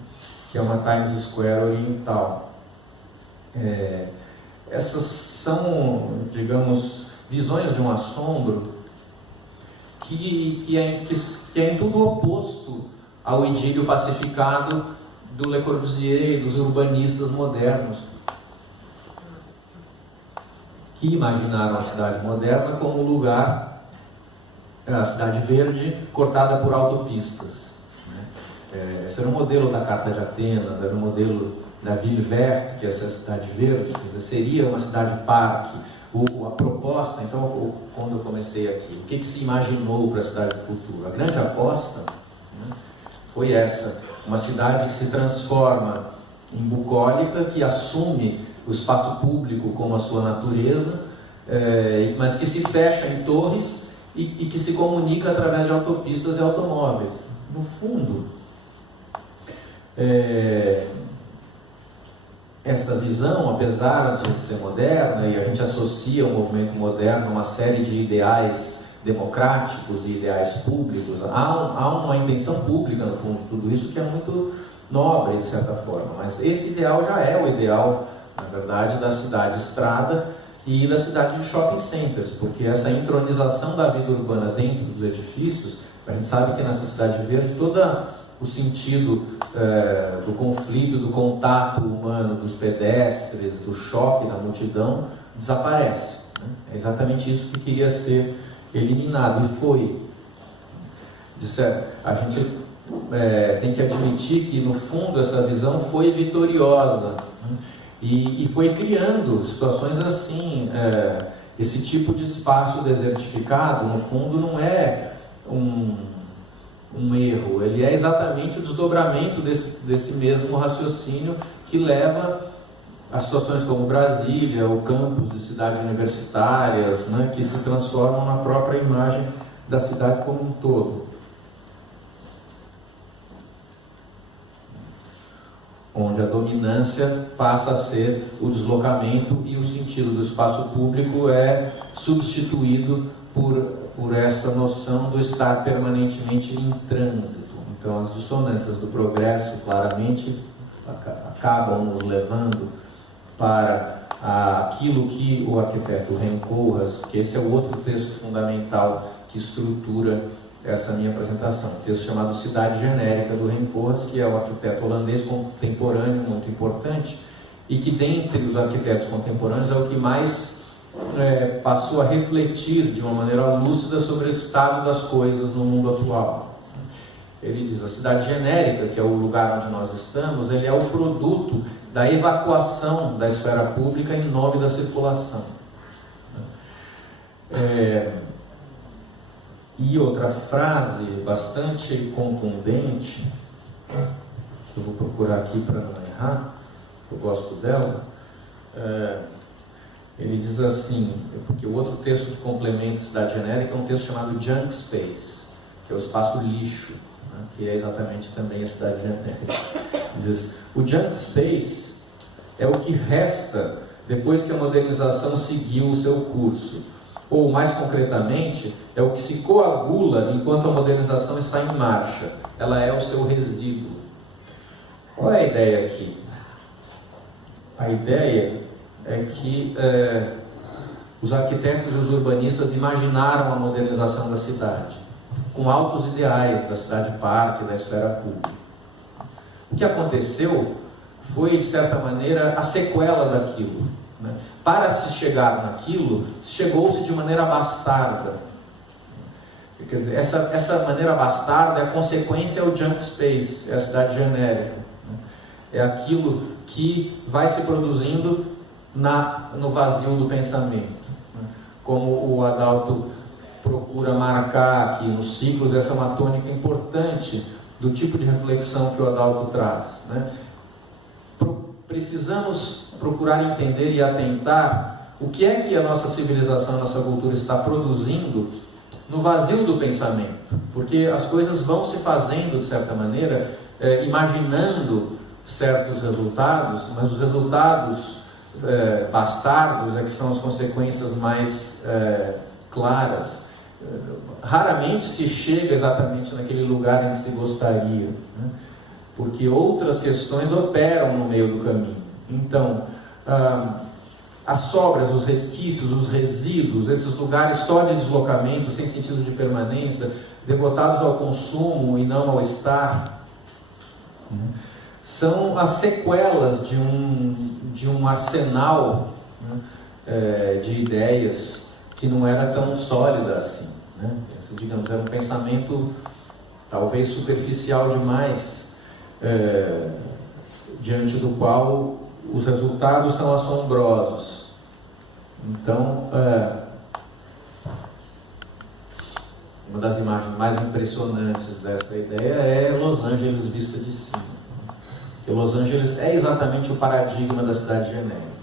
Que é uma Times Square oriental. Essas são, digamos, visões de um assombro que é em tudo oposto ao idílio pacificado do Le Corbusier e dos urbanistas modernos, que imaginaram a cidade moderna como lugar, a cidade verde cortada por autopistas. Esse era o modelo da Carta de Atenas, era o modelo da Ville Verte, que é essa cidade verde, quer dizer, seria uma cidade-parque. A proposta, então, quando eu comecei aqui, o que se imaginou para a cidade do futuro? A grande aposta, né, foi essa, uma cidade que se transforma em bucólica, que assume o espaço público como a sua natureza, mas que se fecha em torres e que se comunica através de autopistas e automóveis. No fundo, essa visão, apesar de ser moderna, e a gente associa o movimento moderno a uma série de ideais democráticos e ideais públicos, há uma intenção pública no fundo de tudo isso que é muito nobre, de certa forma, mas esse ideal já é o ideal, na verdade, da cidade-estrada e da cidade de shopping centers, porque essa entronização da vida urbana dentro dos edifícios, a gente sabe que nessa cidade verde todo o sentido do conflito, do contato humano, dos pedestres, do choque, da multidão, desaparece, né? É exatamente isso que queria ser eliminado, e foi. A gente tem que admitir que, no fundo, essa visão foi vitoriosa, né? E foi criando situações assim. Esse tipo de espaço desertificado, no fundo, não é um erro, ele é exatamente o desdobramento desse mesmo raciocínio que leva a situações como Brasília, o campus de cidades universitárias, né, que se transformam na própria imagem da cidade como um todo. Onde a dominância passa a ser o deslocamento e o sentido do espaço público é substituído por essa noção do estar permanentemente em trânsito. Então, as dissonâncias do progresso claramente acabam nos levando para aquilo que o arquiteto Rem Koolhaas, que esse é o outro texto fundamental que estrutura essa minha apresentação, um texto chamado Cidade Genérica, do Rem Koolhaas, que é um arquiteto holandês contemporâneo muito importante, e que dentre os arquitetos contemporâneos é o que mais passou a refletir de uma maneira lúcida sobre o estado das coisas no mundo atual. Ele diz: a cidade genérica, que é o lugar onde nós estamos, ele é o produto da evacuação da esfera pública em nome da circulação. E outra frase bastante contundente, eu vou procurar aqui para não errar, eu gosto dela. Ele diz assim, porque o outro texto que complementa a cidade genérica é um texto chamado Junk Space, que é o espaço lixo, né, que é exatamente também a cidade genérica. Diz: o Junk Space é o que resta depois que a modernização seguiu o seu curso, ou mais concretamente, é o que se coagula enquanto a modernização está em marcha. Ela é o seu resíduo. Qual é a ideia aqui? A ideia é que os arquitetos e os urbanistas imaginaram a modernização da cidade com altos ideais da cidade-parque, da esfera pública. O que aconteceu foi, de certa maneira, a sequela daquilo, né? Para se chegar naquilo, chegou-se de maneira bastarda. Quer dizer, essa maneira bastarda é a consequência, é o junk space, é a cidade genérica, né? É aquilo que vai se produzindo no vazio do pensamento, né? Como o Adalto procura marcar aqui nos ciclos, essa é uma tônica importante do tipo de reflexão que o Adalto traz, né? Precisamos procurar entender e atentar o que é que a nossa civilização, a nossa cultura está produzindo no vazio do pensamento, porque as coisas vão se fazendo, de certa maneira, imaginando certos resultados, mas os resultados bastardos é que são as consequências mais claras. Raramente se chega exatamente naquele lugar em que se gostaria, né? Porque outras questões operam no meio do caminho. Então, as sobras, os resquícios, os resíduos, esses lugares só de deslocamento, sem sentido de permanência, devotados ao consumo e não ao estar, são as sequelas de um arsenal, né, de ideias que não era tão sólida assim, né? Digamos, era um pensamento talvez superficial demais, diante do qual os resultados são assombrosos. Então, uma das imagens mais impressionantes dessa ideia é Los Angeles vista de cima. E Los Angeles é exatamente o paradigma da cidade genérica.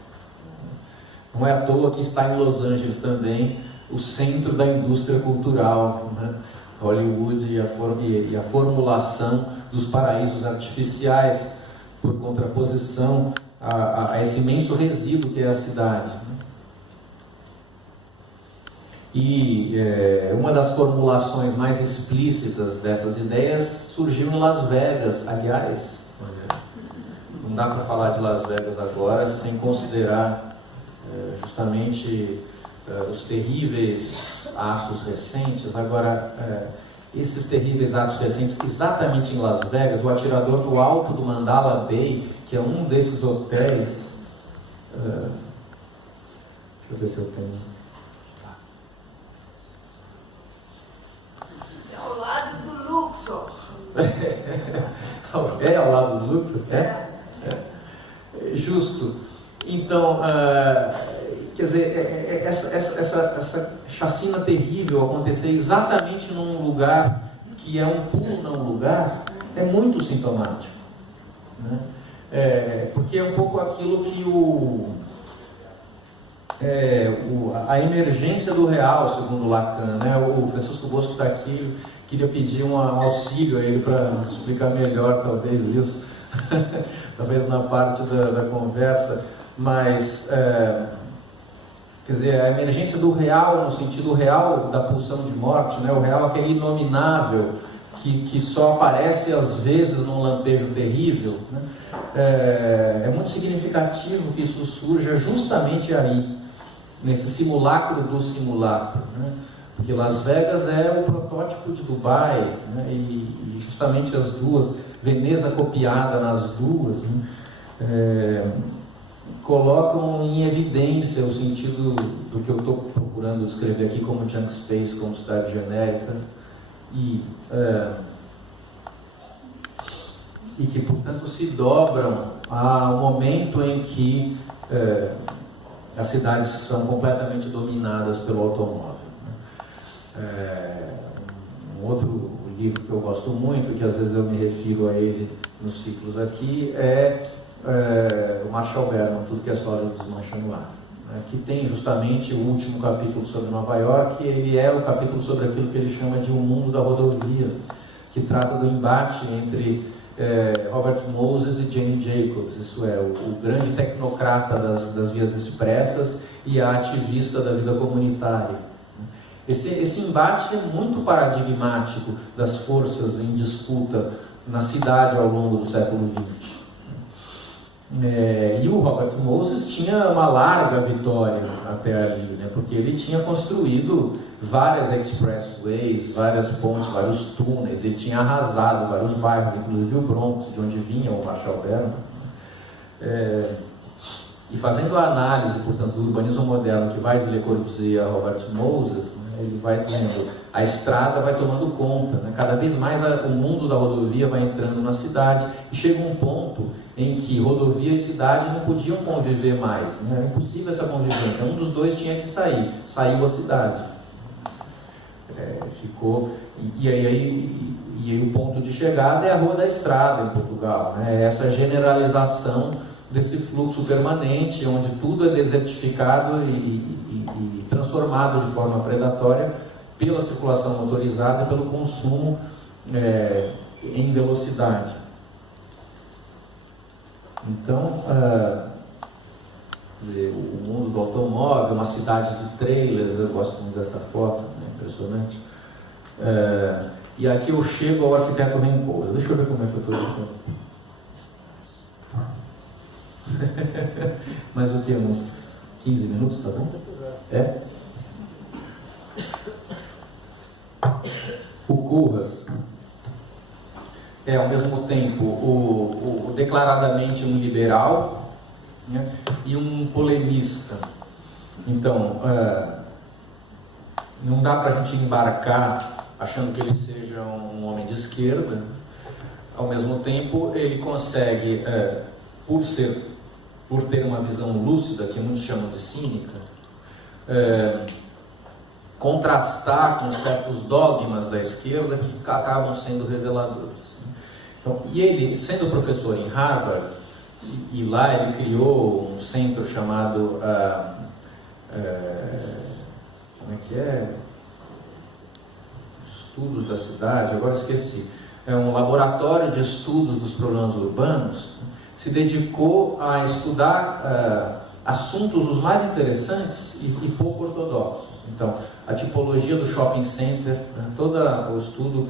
Não é à toa que está em Los Angeles também o centro da indústria cultural, né? Hollywood e a formulação dos paraísos artificiais, por contraposição a esse imenso resíduo que é a cidade, né? E uma das formulações mais explícitas dessas ideias surgiu em Las Vegas. Aliás, Não dá para falar de Las Vegas agora sem considerar justamente os terríveis atos recentes. Agora, esses terríveis atos recentes, exatamente em Las Vegas, o atirador do alto do Mandala Bay, que é um desses hotéis, deixa eu ver se eu tenho. É ao lado do Luxor. É ao lado do Luxor? Justo. Então, quer dizer, essa chacina terrível acontecer exatamente num lugar que é um pulo não lugar, é muito sintomático, né? Porque é um pouco aquilo que a emergência do real, segundo Lacan, né? O Francisco Bosco está aqui, queria pedir um auxílio a ele para explicar melhor, talvez isso, talvez na parte da conversa, mas quer dizer, a emergência do real, no sentido real da pulsão de morte, né? O real é aquele inominável que só aparece às vezes num lampejo terrível, né? É muito significativo que isso surja justamente aí, nesse simulacro do simulacro, né? Porque Las Vegas é o protótipo de Dubai, né? E justamente as duas, Veneza copiada nas duas, né? Colocam em evidência o sentido do que eu estou procurando escrever aqui como junk space, como cidade genérica, e que, portanto, se dobram ao momento em que as cidades são completamente dominadas pelo automóvel, né? Um outro livro que eu gosto muito, que às vezes eu me refiro a ele nos ciclos aqui, é o Marshall Berman, Tudo que é Sólido Desmancha no Ar, né? Que tem justamente o último capítulo sobre Nova York. Ele é o capítulo sobre aquilo que ele chama de um mundo da rodovia, que trata do embate entre Robert Moses e Jane Jacobs, isso é, o grande tecnocrata das vias expressas e a ativista da vida comunitária. Esse embate é muito paradigmático das forças em disputa na cidade ao longo do século XX. E o Robert Moses tinha uma larga vitória até ali, né? Porque ele tinha construído várias expressways, várias pontes, vários túneis, ele tinha arrasado vários bairros, inclusive o Bronx, de onde vinha o Marshall Berman. E fazendo a análise, portanto, do urbanismo moderno que vai de Le Corbusier a Robert Moses, né, ele vai dizendo, a estrada vai tomando conta, né? Cada vez mais o mundo da rodovia vai entrando na cidade, e chega um ponto em que rodovia e cidade não podiam conviver mais, né? Era impossível essa convivência, um dos dois tinha que sair, saiu a cidade. E aí o ponto de chegada é a Rua da Estrada em Portugal, né? Essa generalização desse fluxo permanente, onde tudo é desertificado e transformado de forma predatória pela circulação motorizada e pelo consumo em velocidade. Então, o mundo do automóvel, uma cidade de trailers, eu gosto muito dessa foto, né? Impressionante. E aqui eu chego ao arquiteto Rencoura. Deixa eu ver como é que eu estou aqui. Mais o que? Uns 15 minutos, tá bom? Se quiser. O Curras é, ao mesmo tempo, o declaradamente um liberal, né, e um polemista. Então, não dá para a gente embarcar achando que ele seja um homem de esquerda. Ao mesmo tempo, ele consegue, por ter uma visão lúcida, que muitos chamam de cínica, contrastar com certos dogmas da esquerda que acabam sendo reveladores. Então, e ele, sendo professor em Harvard, e lá ele criou um centro chamado como é que é? Estudos da cidade, agora esqueci. É um laboratório de estudos dos problemas urbanos. Se dedicou a estudar assuntos os mais interessantes e pouco ortodoxos. Então, a tipologia do shopping center, né, todo o estudo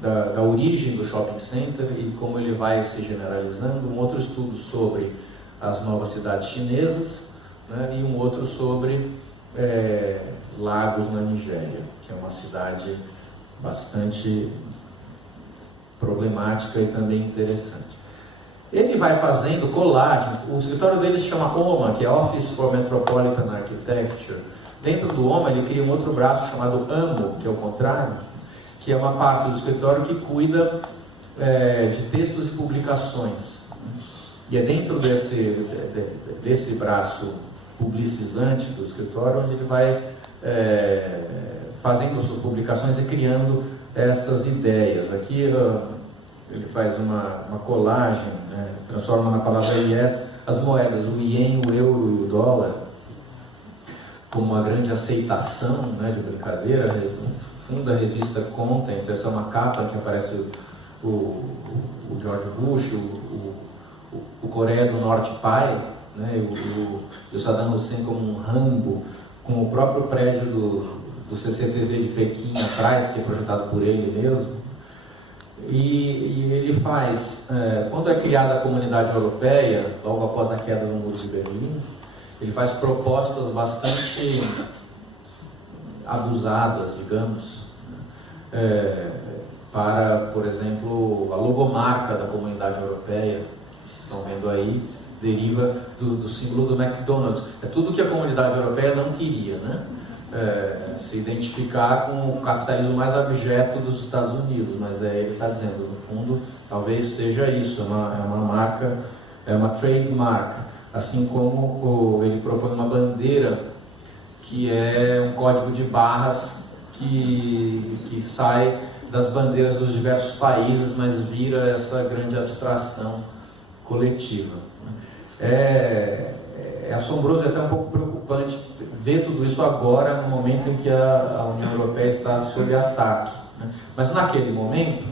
da origem do shopping center e como ele vai se generalizando, um outro estudo sobre as novas cidades chinesas, né, e um outro sobre Lagos, na Nigéria, que é uma cidade bastante problemática e também interessante. Ele vai fazendo colagens. O escritório dele se chama OMA, que é Office for Metropolitan Architecture. Dentro do OMA ele cria um outro braço chamado AMO, que é o contrário, que é uma parte do escritório que cuida de textos e publicações. E é dentro desse braço publicizante do escritório onde ele vai fazendo suas publicações e criando essas ideias. Aqui ele faz uma colagem, né, transforma na palavra IES as moedas, o ien, o euro e o dólar, como uma grande aceitação, né, de brincadeira. Funda a revista Content, essa é uma capa que aparece o George Bush, o Coreia do Norte pai, né, e o Saddam Hussein como um Rambo, com o próprio prédio do CCTV de Pequim atrás, que é projetado por ele mesmo. E ele faz, quando é criada a Comunidade Europeia, logo após a queda do Muro de Berlim, ele faz propostas bastante abusadas, digamos, para, por exemplo, a logomarca da Comunidade Europeia, que vocês estão vendo aí, deriva do símbolo do McDonald's. É tudo que a Comunidade Europeia não queria, né? Se identificar com o capitalismo mais abjeto dos Estados Unidos, mas ele está dizendo, no fundo, talvez seja isso, é uma marca, é uma trademark, assim como ele propõe uma bandeira que é um código de barras que sai das bandeiras dos diversos países, mas vira essa grande abstração coletiva. É assombroso e até um pouco preocupante ver tudo isso agora, no momento em que a União Europeia está sob ataque, né? Mas naquele momento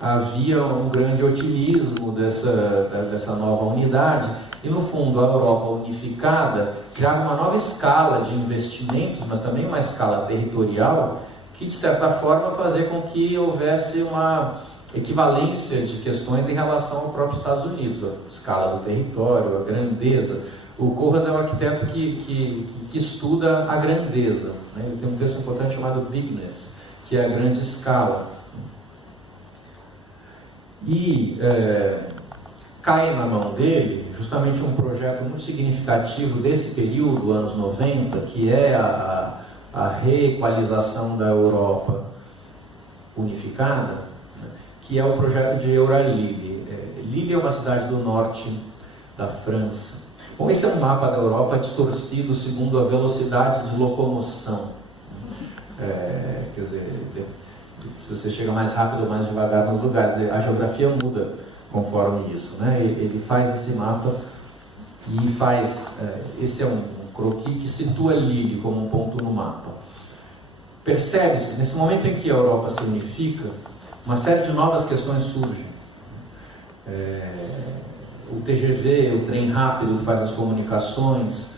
havia um grande otimismo dessa nova unidade e, no fundo, a Europa unificada criava uma nova escala de investimentos, mas também uma escala territorial que, de certa forma, fazia com que houvesse uma equivalência de questões em relação ao próprio Estados Unidos, a escala do território, a grandeza. O Kohlhaas é um arquiteto que estuda a grandeza, né? Ele tem um texto importante chamado Bigness, que é a grande escala. E cai na mão dele justamente um projeto muito significativo desse período, anos 90, que é a reequalização da Europa unificada, né? Que é o projeto de Euralille. Lille é uma cidade do norte da França. Bom, esse é um mapa da Europa distorcido segundo a velocidade de locomoção. Quer dizer, se você chega mais rápido ou mais devagar nos lugares, a geografia muda conforme isso, né? Ele faz esse mapa e faz, esse é um croquis que situa Lille como um ponto no mapa. Percebe-se que nesse momento em que a Europa se unifica, uma série de novas questões surgem. O TGV, o trem rápido faz as comunicações,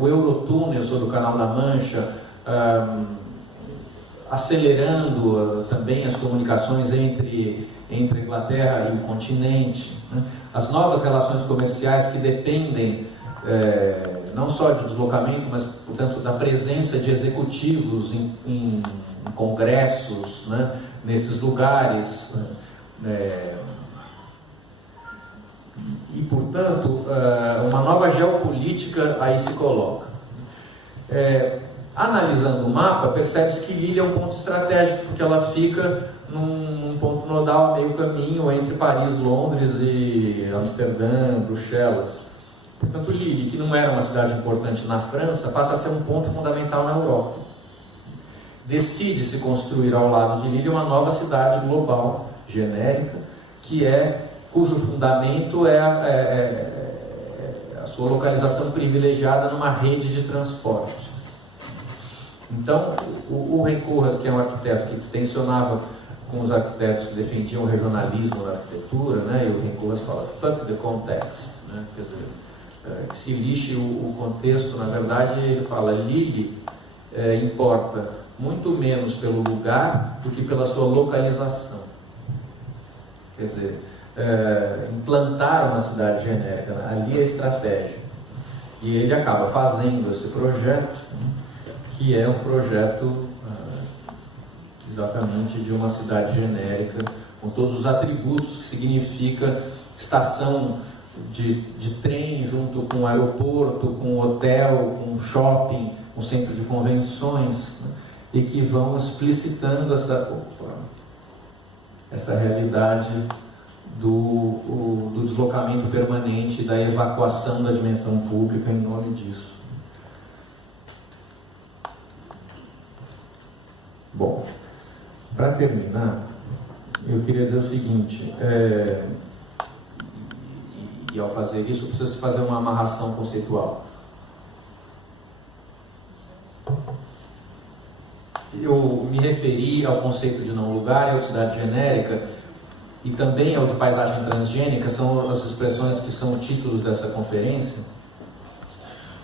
o Eurotúnel sobre o Canal da Mancha, acelerando também as comunicações entre a Inglaterra e o continente, né? As novas relações comerciais que dependem não só de deslocamento, mas, portanto, da presença de executivos em congressos, né? Nesses lugares, e, portanto, uma nova geopolítica aí se coloca. Analisando o mapa, percebe-se que Lille é um ponto estratégico, porque ela fica num ponto nodal, a meio caminho entre Paris, Londres e Amsterdã, Bruxelas. Portanto, Lille, que não era uma cidade importante na França, passa a ser um ponto fundamental na Europa. Decide-se construir ao lado de Lille uma nova cidade global, genérica, cujo fundamento é a sua localização privilegiada numa rede de transportes. Então, o Henri Koolhaas, que é um arquiteto que tensionava com os arquitetos que defendiam o regionalismo na arquitetura, né? E o Henri Koolhaas fala, fuck the context, né? Quer dizer, que se lixe o contexto. Na verdade, ele fala, Lille importa muito menos pelo lugar do que pela sua localização. Quer dizer, implantar uma cidade genérica, ali é a estratégia. E ele acaba fazendo esse projeto, que é um projeto exatamente de uma cidade genérica, com todos os atributos que significa estação de trem junto com um aeroporto, com um hotel, com um shopping, um centro de convenções, né? E que vão explicitando essa realidade do deslocamento permanente, da evacuação da dimensão pública em nome disso. Bom, para terminar, eu queria dizer o seguinte, e ao fazer isso precisa fazer uma amarração conceitual. Eu me referi ao conceito de não lugar e ao de cidade genérica, e também ao de paisagem transgênica, são as expressões que são títulos dessa conferência,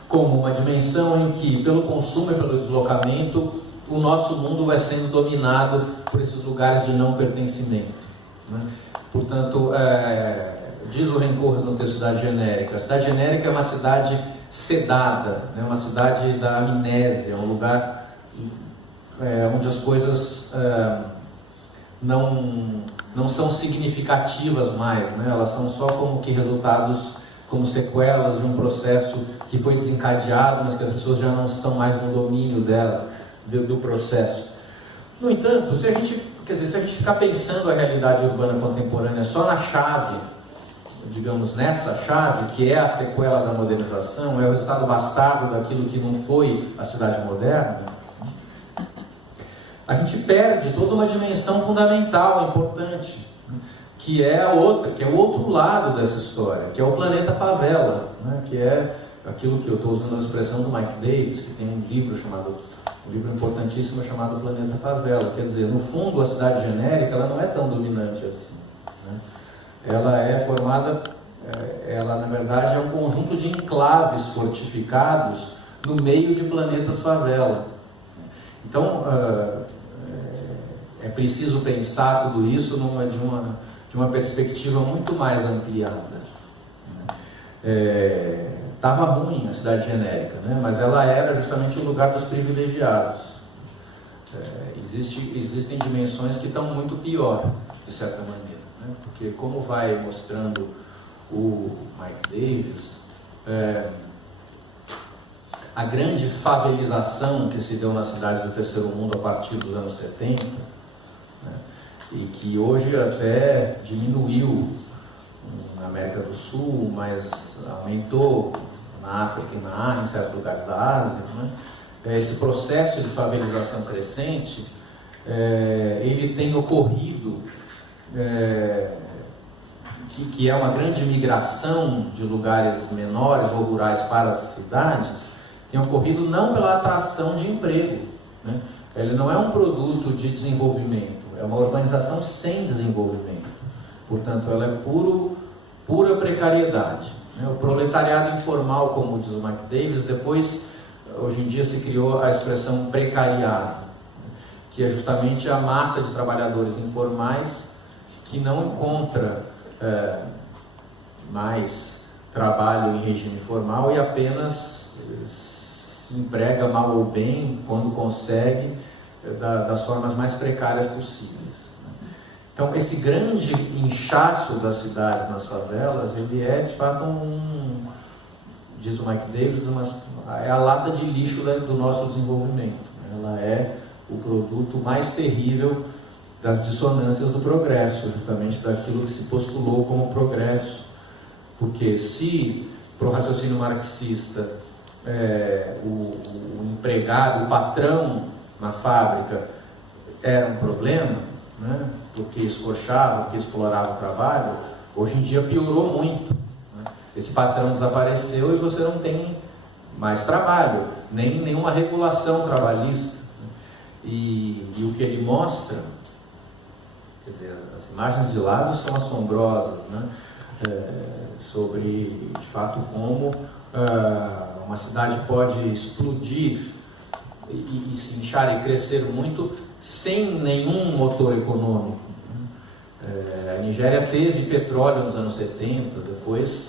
como uma dimensão em que, pelo consumo e pelo deslocamento, o nosso mundo vai sendo dominado por esses lugares de não pertencimento, né? Portanto, diz o Rencourt no texto Cidade Genérica, a cidade genérica é uma cidade sedada, né? Uma cidade da amnésia, um lugar onde as coisas não são significativas mais, né? Elas são só como que resultados, como sequelas de um processo que foi desencadeado, mas que as pessoas já não estão mais no domínio dela, do processo. No entanto, se a gente ficar pensando a realidade urbana contemporânea só na chave, digamos nessa chave, que é a sequela da modernização, é o resultado bastardo daquilo que não foi a cidade moderna, a gente perde toda uma dimensão fundamental, importante, que é o outro lado dessa história, que é o planeta favela, né? Que é aquilo que eu estou usando a expressão do Mike Davis, que tem um livro importantíssimo chamado Planeta Favela. Quer dizer, no fundo, a cidade genérica ela não é tão dominante assim, né? Ela é formada, ela na verdade é um conjunto de enclaves fortificados no meio de planetas favela. Então, é preciso pensar tudo isso de uma perspectiva muito mais ampliada. Estava ruim a cidade genérica, né? Mas ela era justamente o lugar dos privilegiados. Existem dimensões que estão muito pior, de certa maneira, né? Porque, como vai mostrando o Mike Davis, a grande favelização que se deu nas cidades do terceiro mundo a partir dos anos 70, né, e que hoje até diminuiu na América do Sul, mas aumentou na África e em certos lugares da Ásia, né? Esse processo de favelização crescente, ele tem ocorrido, que é uma grande migração de lugares menores ou rurais para as cidades, tem ocorrido não pela atração de emprego, né? Ele não é um produto de desenvolvimento, é uma urbanização sem desenvolvimento. Portanto, ela é pura precariedade, né? O proletariado informal, como diz o Mike Davis, depois, hoje em dia, se criou a expressão precariado, que é justamente a massa de trabalhadores informais que não encontra mais trabalho em regime formal e apenas se emprega mal ou bem, quando consegue, das formas mais precárias possíveis. Então, esse grande inchaço das cidades nas favelas, ele é, de fato, diz o Mike Davis, é a lata de lixo do nosso desenvolvimento. Ela é o produto mais terrível das dissonâncias do progresso, justamente daquilo que se postulou como progresso. Porque se, para o raciocínio marxista, o empregado, o patrão na fábrica era um problema, né? Porque escorchava, porque explorava o trabalho, hoje em dia piorou muito, né? Esse patrão desapareceu e você não tem mais trabalho, nem nenhuma regulação trabalhista, né? E o que ele mostra, quer dizer, as imagens de lado são assombrosas, né? Sobre, de fato, como uma cidade pode explodir e se inchar e crescer muito sem nenhum motor econômico. A Nigéria teve petróleo nos anos 70, depois,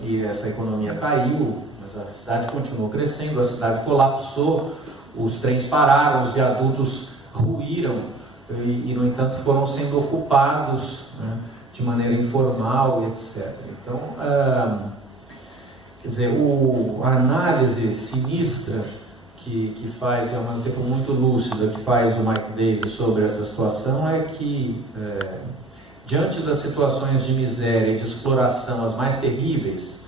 e essa economia caiu, mas a cidade continuou crescendo, a cidade colapsou, os trens pararam, os viadutos ruíram, e no entanto foram sendo ocupados, né, de maneira informal, etc. Então, quer dizer, a análise sinistra que faz, e ao mesmo tempo muito lúcida, que faz o Mike Davis sobre essa situação é que, diante das situações de miséria e de exploração as mais terríveis,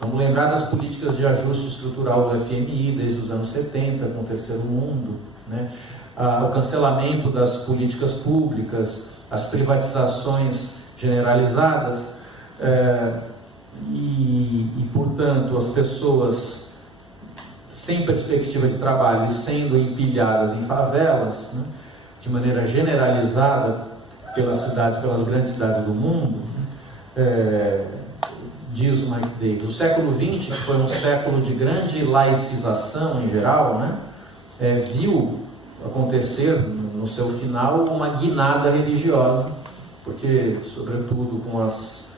vamos lembrar das políticas de ajuste estrutural do FMI desde os anos 70, com o Terceiro Mundo, né? O cancelamento das políticas públicas, as privatizações generalizadas, portanto, as pessoas sem perspectiva de trabalho e sendo empilhadas em favelas, né, de maneira generalizada pelas cidades, pelas grandes cidades do mundo, diz o Mike Davis, o século XX, que foi um século de grande laicização em geral, né, viu acontecer no seu final uma guinada religiosa, porque, sobretudo com as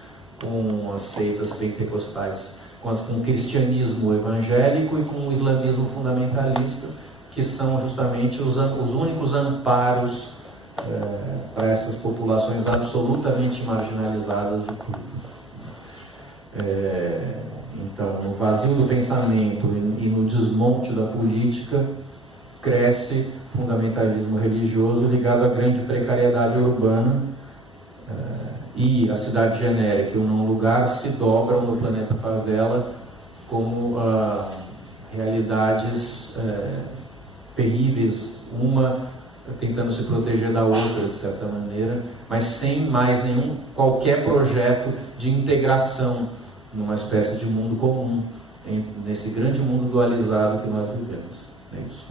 seitas pentecostais, com o cristianismo evangélico e com o islamismo fundamentalista, que são justamente os únicos amparos para essas populações absolutamente marginalizadas de tudo. Então, no vazio do pensamento e no desmonte da política, cresce fundamentalismo religioso ligado à grande precariedade urbana, e a cidade genérica e o não lugar se dobram no planeta favela como realidades terríveis, uma tentando se proteger da outra de certa maneira, mas sem mais qualquer projeto de integração numa espécie de mundo comum, nesse grande mundo dualizado que nós vivemos. É isso.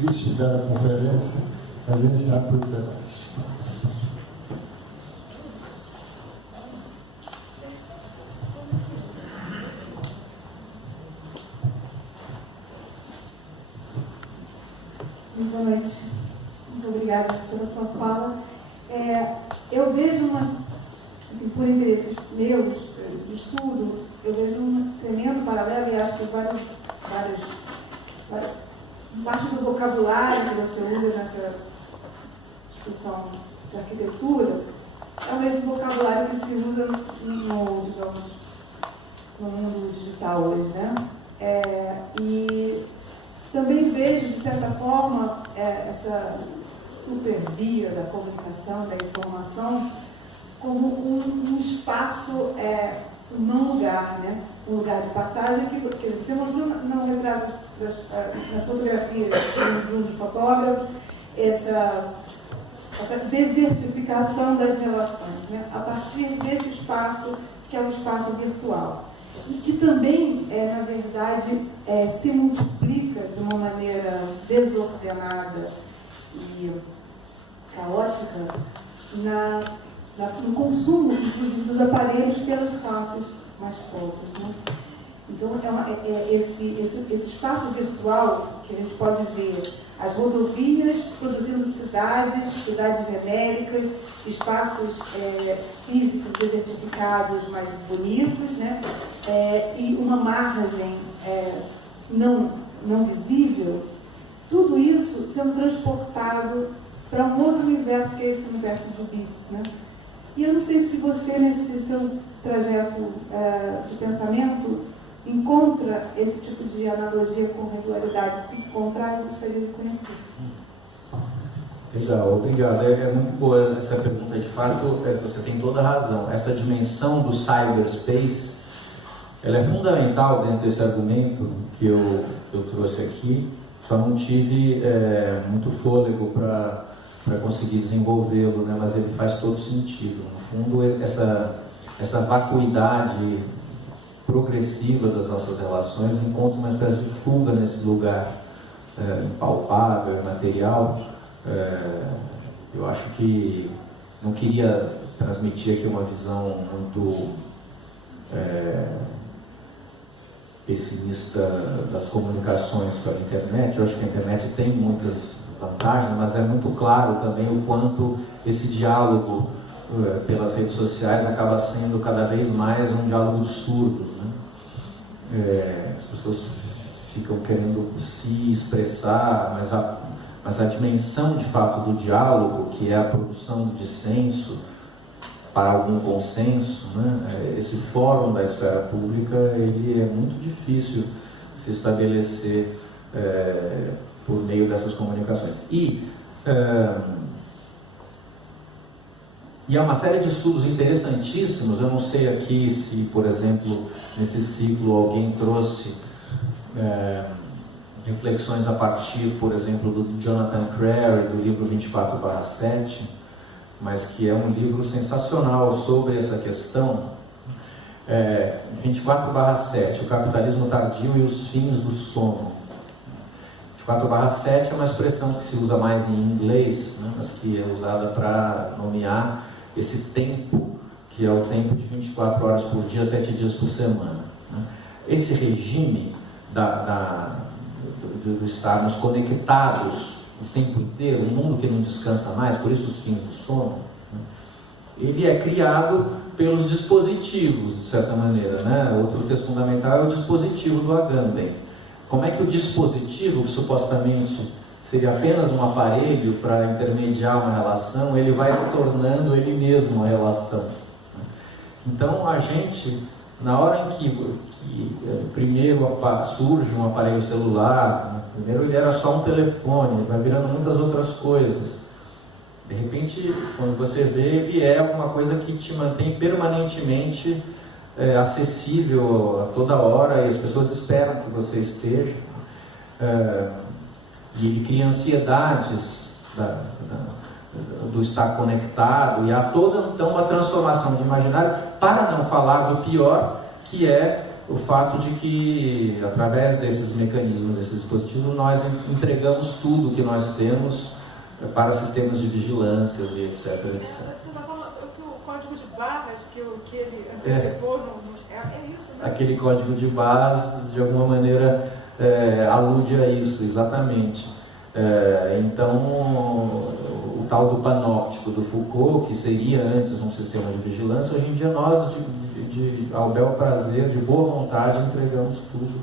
Triste da conferência, mas iniciar por debate. Muito boa noite. Muito obrigada pela sua fala. Eu vejo por interesses meus de estudo, eu vejo um tremendo paralelo, e acho que várias parte do vocabulário que você usa nessa discussão de arquitetura é o mesmo vocabulário que se usa no mundo digital hoje, né? E também vejo, de certa forma, essa supervia da comunicação, da informação, como um espaço, um não lugar, né? Um lugar de passagem que você mostrou no retrato nas fotografias de um dos fotógrafos, essa desertificação das relações, né? A partir desse espaço que é um espaço virtual e que também, na verdade, se multiplica de uma maneira desordenada e caótica no consumo, inclusive, dos aparelhos pelas classes mais pobres, né? Então, esse espaço virtual que a gente pode ver, as rodovias produzindo cidades genéricas, espaços físicos desertificados, mais bonitos, né? E uma margem não visível, tudo isso sendo transportado para um outro universo, que é esse universo de bits, né? E eu não sei se você, nesse seu trajeto de pensamento, encontra esse tipo de analogia com regularidade. Se encontrar, eu gostaria de conhecer. Legal, obrigado. É muito boa essa pergunta. De fato, você tem toda a razão. Essa dimensão do cyberspace, ela é fundamental dentro desse argumento que eu trouxe aqui. Só não tive muito fôlego para conseguir desenvolvê-lo, né? Mas ele faz todo sentido. No fundo, essa vacuidade progressiva das nossas relações encontra uma espécie de fuga nesse lugar impalpável, material. Eu acho que não queria transmitir aqui uma visão muito pessimista das comunicações pela internet. Eu acho que a internet tem muitas vantagens, mas é muito claro também o quanto esse diálogo pelas redes sociais acaba sendo cada vez mais um diálogo de surdos, né? As pessoas ficam querendo se expressar, mas a dimensão de fato do diálogo, que é a produção do dissenso para algum consenso, né? Esse fórum da esfera pública, ele é muito difícil se estabelecer por meio dessas comunicações. E há uma série de estudos interessantíssimos. Eu não sei aqui se, por exemplo, nesse ciclo alguém trouxe reflexões a partir, por exemplo, do Jonathan Crary, do livro 24/7, mas que é um livro sensacional sobre essa questão. 24/7, o capitalismo tardio e os fins do sono. 24/7 é uma expressão que se usa mais em inglês, né, mas que é usada para nomear esse tempo, que é o tempo de 24 horas por dia, 7 dias por semana, né? Esse regime do estarmos conectados o tempo inteiro, um mundo que não descansa mais, por isso os fins do sono, né? Ele é criado pelos dispositivos, de certa maneira, né? Outro texto fundamental é o dispositivo do Agamben. Como é que o dispositivo, que supostamente seria apenas um aparelho para intermediar uma relação, ele vai se tornando ele mesmo uma relação. Então a gente, na hora em que primeiro surge um aparelho celular, né? Primeiro ele era só um telefone, ele vai virando muitas outras coisas. De repente, quando você vê, ele é alguma coisa que te mantém permanentemente acessível a toda hora, e as pessoas esperam que você esteja. E ele cria ansiedades do estar conectado, e há toda então uma transformação de imaginário, para não falar do pior, que é o fato de que, através desses mecanismos, desses dispositivos, nós entregamos tudo que nós temos para sistemas de vigilância e etc. O código de barras que ele antecipou, é isso, né? Aquele código de barras, de alguma maneira, alude a isso, exatamente. Então, o tal do panóptico do Foucault, que seria antes um sistema de vigilância, hoje em dia nós, ao bel prazer, de boa vontade, entregamos tudo o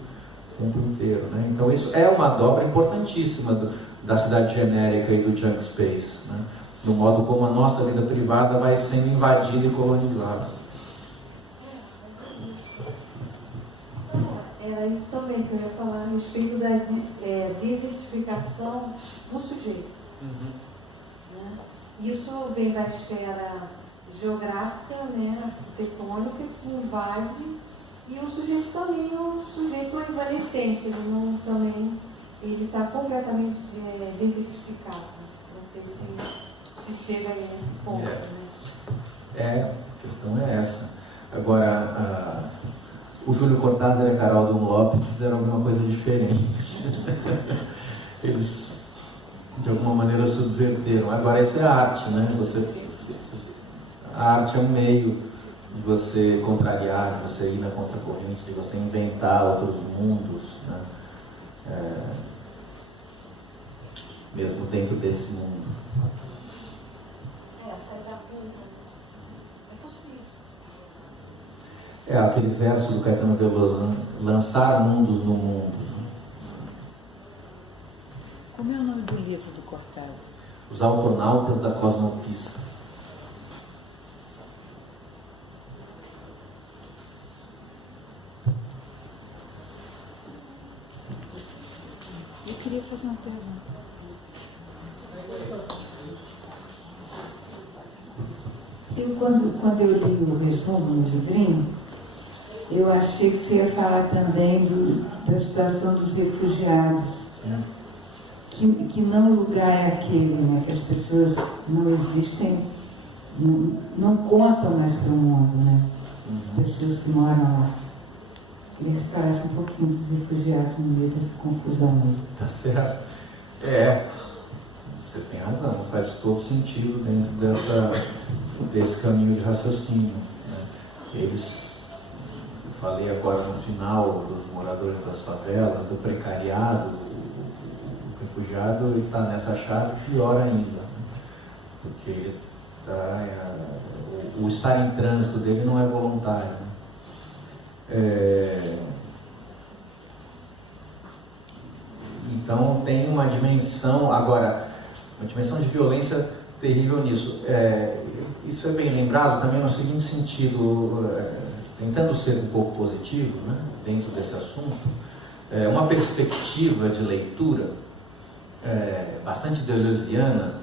tempo inteiro, né? Então isso é uma dobra importantíssima da cidade genérica e do junk space, né? Do modo como a nossa vida privada vai sendo invadida e colonizada. Era isso também que eu ia falar a respeito da desertificação do sujeito. Né? Isso vem da esfera geográfica, né, arquitetônica, que invade, e o sujeito também é um sujeito evanescente, ele está completamente desertificado. Não sei se chega aí nesse ponto. A questão é essa. Agora, o Júlio Cortázar e a Carol Dunlop fizeram alguma coisa diferente. Eles, de alguma maneira, subverteram. Agora, isso é arte, né? A arte é um meio de você contrariar, de você ir na contracorrente, de você inventar outros mundos, né? Mesmo dentro desse mundo. Sair da coisa é possível. Aquele verso do Caetano Veloso, lançar mundos no mundo. Como é o nome do livro do Cortázar? Os Autonautas da Cosmopista. Eu queria fazer uma pergunta. Quando eu li o resumo no livrinho, eu achei que você ia falar também da situação dos refugiados, que não lugar é aquele, né, que as pessoas não existem, não contam mais para o mundo, né? As pessoas que moram lá. Queria que você falasse um pouquinho dos refugiados no meio dessa confusão aí. Tá certo. Você tem razão, faz todo sentido dentro desse caminho de raciocínio, né? Eles, eu falei agora no final dos moradores das favelas, do precariado, o refugiado está nessa chave pior ainda, né? Porque ele o estar em trânsito dele não é voluntário, né? Então tem uma dimensão, agora, uma dimensão de violência terrível nisso. Isso é bem lembrado também no seguinte sentido, tentando ser um pouco positivo, né, dentro desse assunto, uma perspectiva de leitura bastante deleuziana,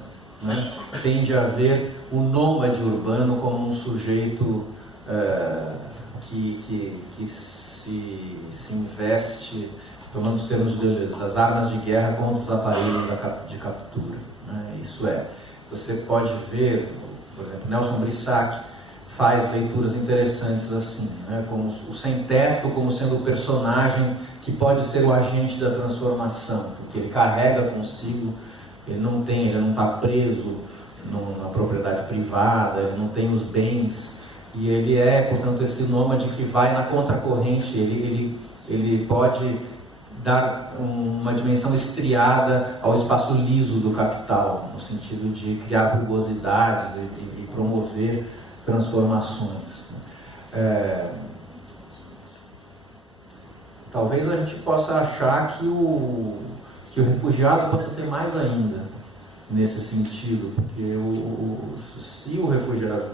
né, tende a ver o nômade urbano como um sujeito que se investe, tomando os termos de Deleuze, das armas de guerra contra os aparelhos de captura, né? Isso você pode ver, por exemplo, Nelson Brissac faz leituras interessantes assim, né? Como o sem-teto como sendo o personagem que pode ser o agente da transformação, porque ele carrega consigo, ele não está preso na propriedade privada, ele não tem os bens, e ele portanto, esse nômade que vai na contracorrente, ele pode dar uma dimensão estriada ao espaço liso do capital, no sentido de criar rugosidades e promover transformações. Talvez a gente possa achar que o refugiado possa ser mais ainda nesse sentido, porque se o refugiado,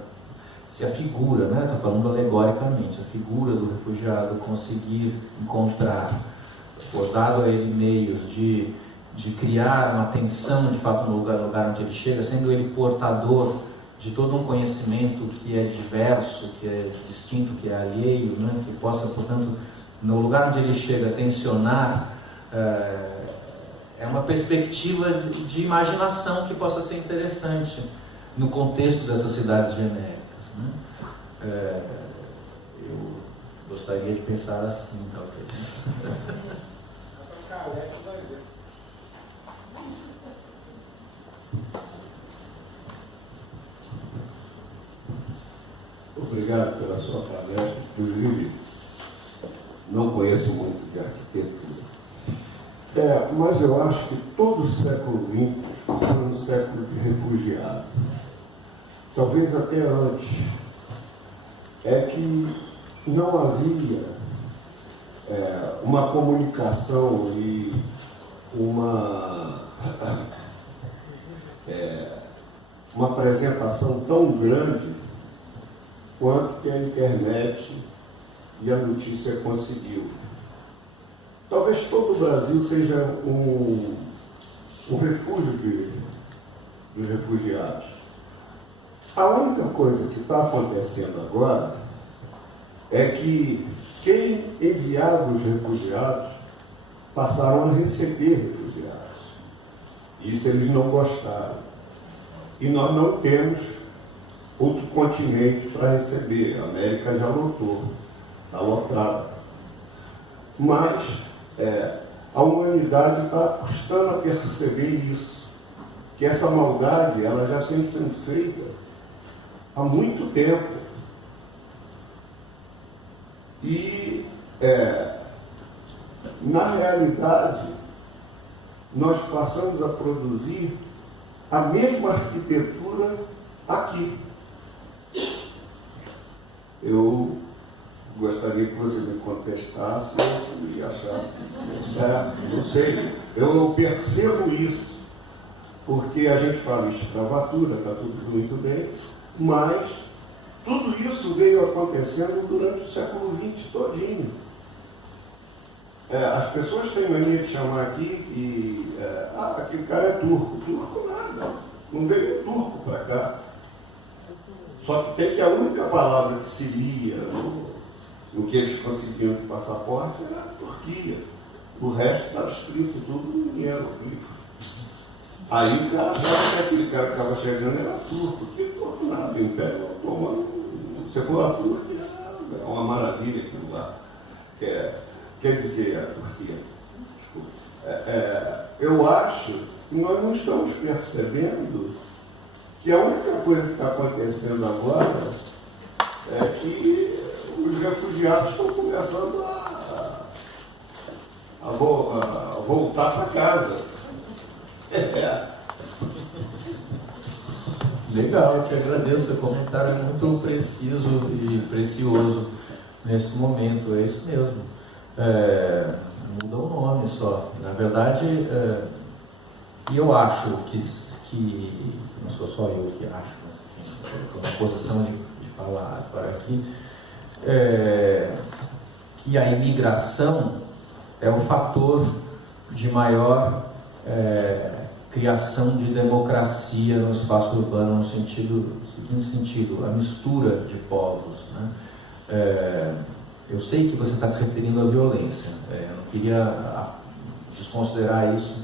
se a figura, né, estou falando alegoricamente, a figura do refugiado conseguir encontrar, for dado a ele meios de criar uma tensão de fato no lugar onde ele chega, sendo ele portador de todo um conhecimento que é diverso, que é distinto, que é alheio, né? Que possa, portanto, no lugar onde ele chega, tensionar, é uma perspectiva de imaginação que possa ser interessante no contexto dessas cidades genéricas, né? Eu gostaria de pensar assim, talvez. Obrigado pela sua palestra. Inclusive, não conheço muito de arquitetura. Mas eu acho que todo o século XX foi um século de refugiados. Talvez até antes. É que não havia uma comunicação e uma apresentação tão grande quanto que a internet e a notícia conseguiu. Talvez todo o Brasil seja um refúgio de refugiados. A única coisa que está acontecendo agora é que quem enviava os refugiados passaram a receber refugiados. Isso eles não gostaram. E nós não temos outro continente para receber. A América já lotou, está lotada. Mas a humanidade está custando a perceber isso, que essa maldade ela já vem sendo feita há muito tempo. E, na realidade, nós passamos a produzir a mesma arquitetura aqui. Eu gostaria que você me contestasse e achasse. Não sei, eu percebo isso, porque a gente fala em escravatura, está tudo muito bem, mas tudo isso veio acontecendo durante o século XX todinho. As pessoas têm mania de chamar aqui que aquele cara é turco. Turco nada, não veio turco para cá. Só que tem que a única palavra que se lia no que eles conseguiam de passaporte era a Turquia. O resto estava escrito tudo em hieroglifo. Aí o cara achava que aquele cara que estava chegando era turco. Que turco nada, o Império Otomano, você for a Turquia, é uma maravilha aquilo lá. Quer dizer, a Turquia, desculpa. Eu acho que nós não estamos percebendo que a única coisa que está acontecendo agora é que os refugiados estão começando a voltar para casa. Legal, eu te agradeço. Seu comentário é muito preciso e precioso nesse momento. É isso mesmo. Muda o nome só. Na verdade, e eu acho que não sou só eu que acho, mas enfim, estou na posição de falar agora aqui, que a imigração é o fator de maior criação de democracia no espaço urbano, no seguinte sentido, a mistura de povos, né? Eu sei que você está se referindo à violência, eu não queria desconsiderar isso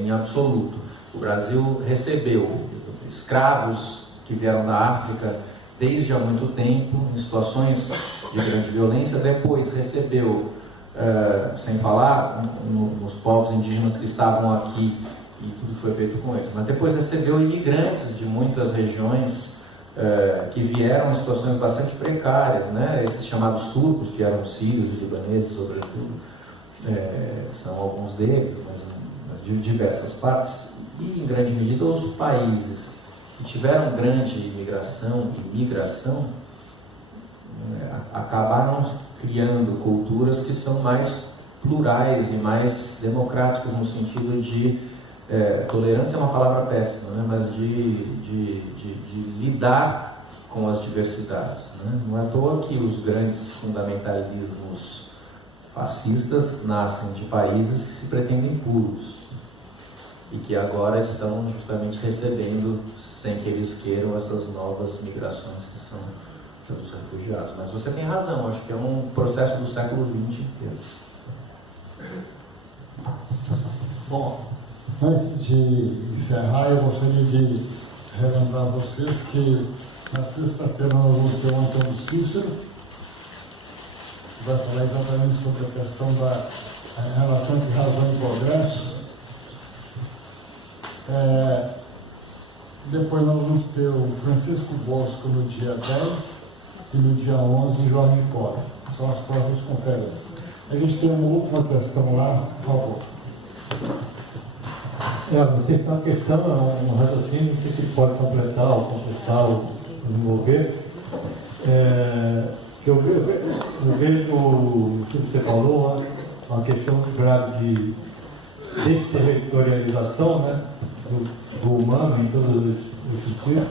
em absoluto. O Brasil recebeu escravos que vieram da África desde há muito tempo, em situações de grande violência. Depois recebeu, sem falar nos povos indígenas que estavam aqui, e tudo foi feito com eles, mas depois recebeu imigrantes de muitas regiões que vieram em situações bastante precárias, né? Esses chamados turcos, que eram sírios e libaneses, sobretudo, são alguns deles, mas de diversas partes, e em grande medida os países que tiveram grande imigração e migração acabaram criando culturas que são mais plurais e mais democráticas, no sentido de tolerância é uma palavra péssima, né? Mas de lidar com as diversidades, né? Não é à toa que os grandes fundamentalismos fascistas nascem de países que se pretendem puros e que agora estão justamente recebendo, sem que eles queiram, essas novas migrações que são os refugiados. Mas você tem razão, acho que é um processo do século XX inteiro. Bom, antes de encerrar, eu gostaria de relembrar a vocês que na sexta-feira nós vamos ter o Antônio Cícero, que vai falar exatamente sobre a questão da relação entre razão e progresso. Depois nós vamos ter o Francisco Bosco no dia 10 e no dia 11 o João Nicola. São as próximas conferências. A gente tem uma última questão lá, por favor. Não sei se é uma questão, é um raciocínio, não sei se ele pode completar ou contestar ou desenvolver. Eu vejo o que você falou, uma questão grave de desterritorialização, né, do humano em todos os sentidos.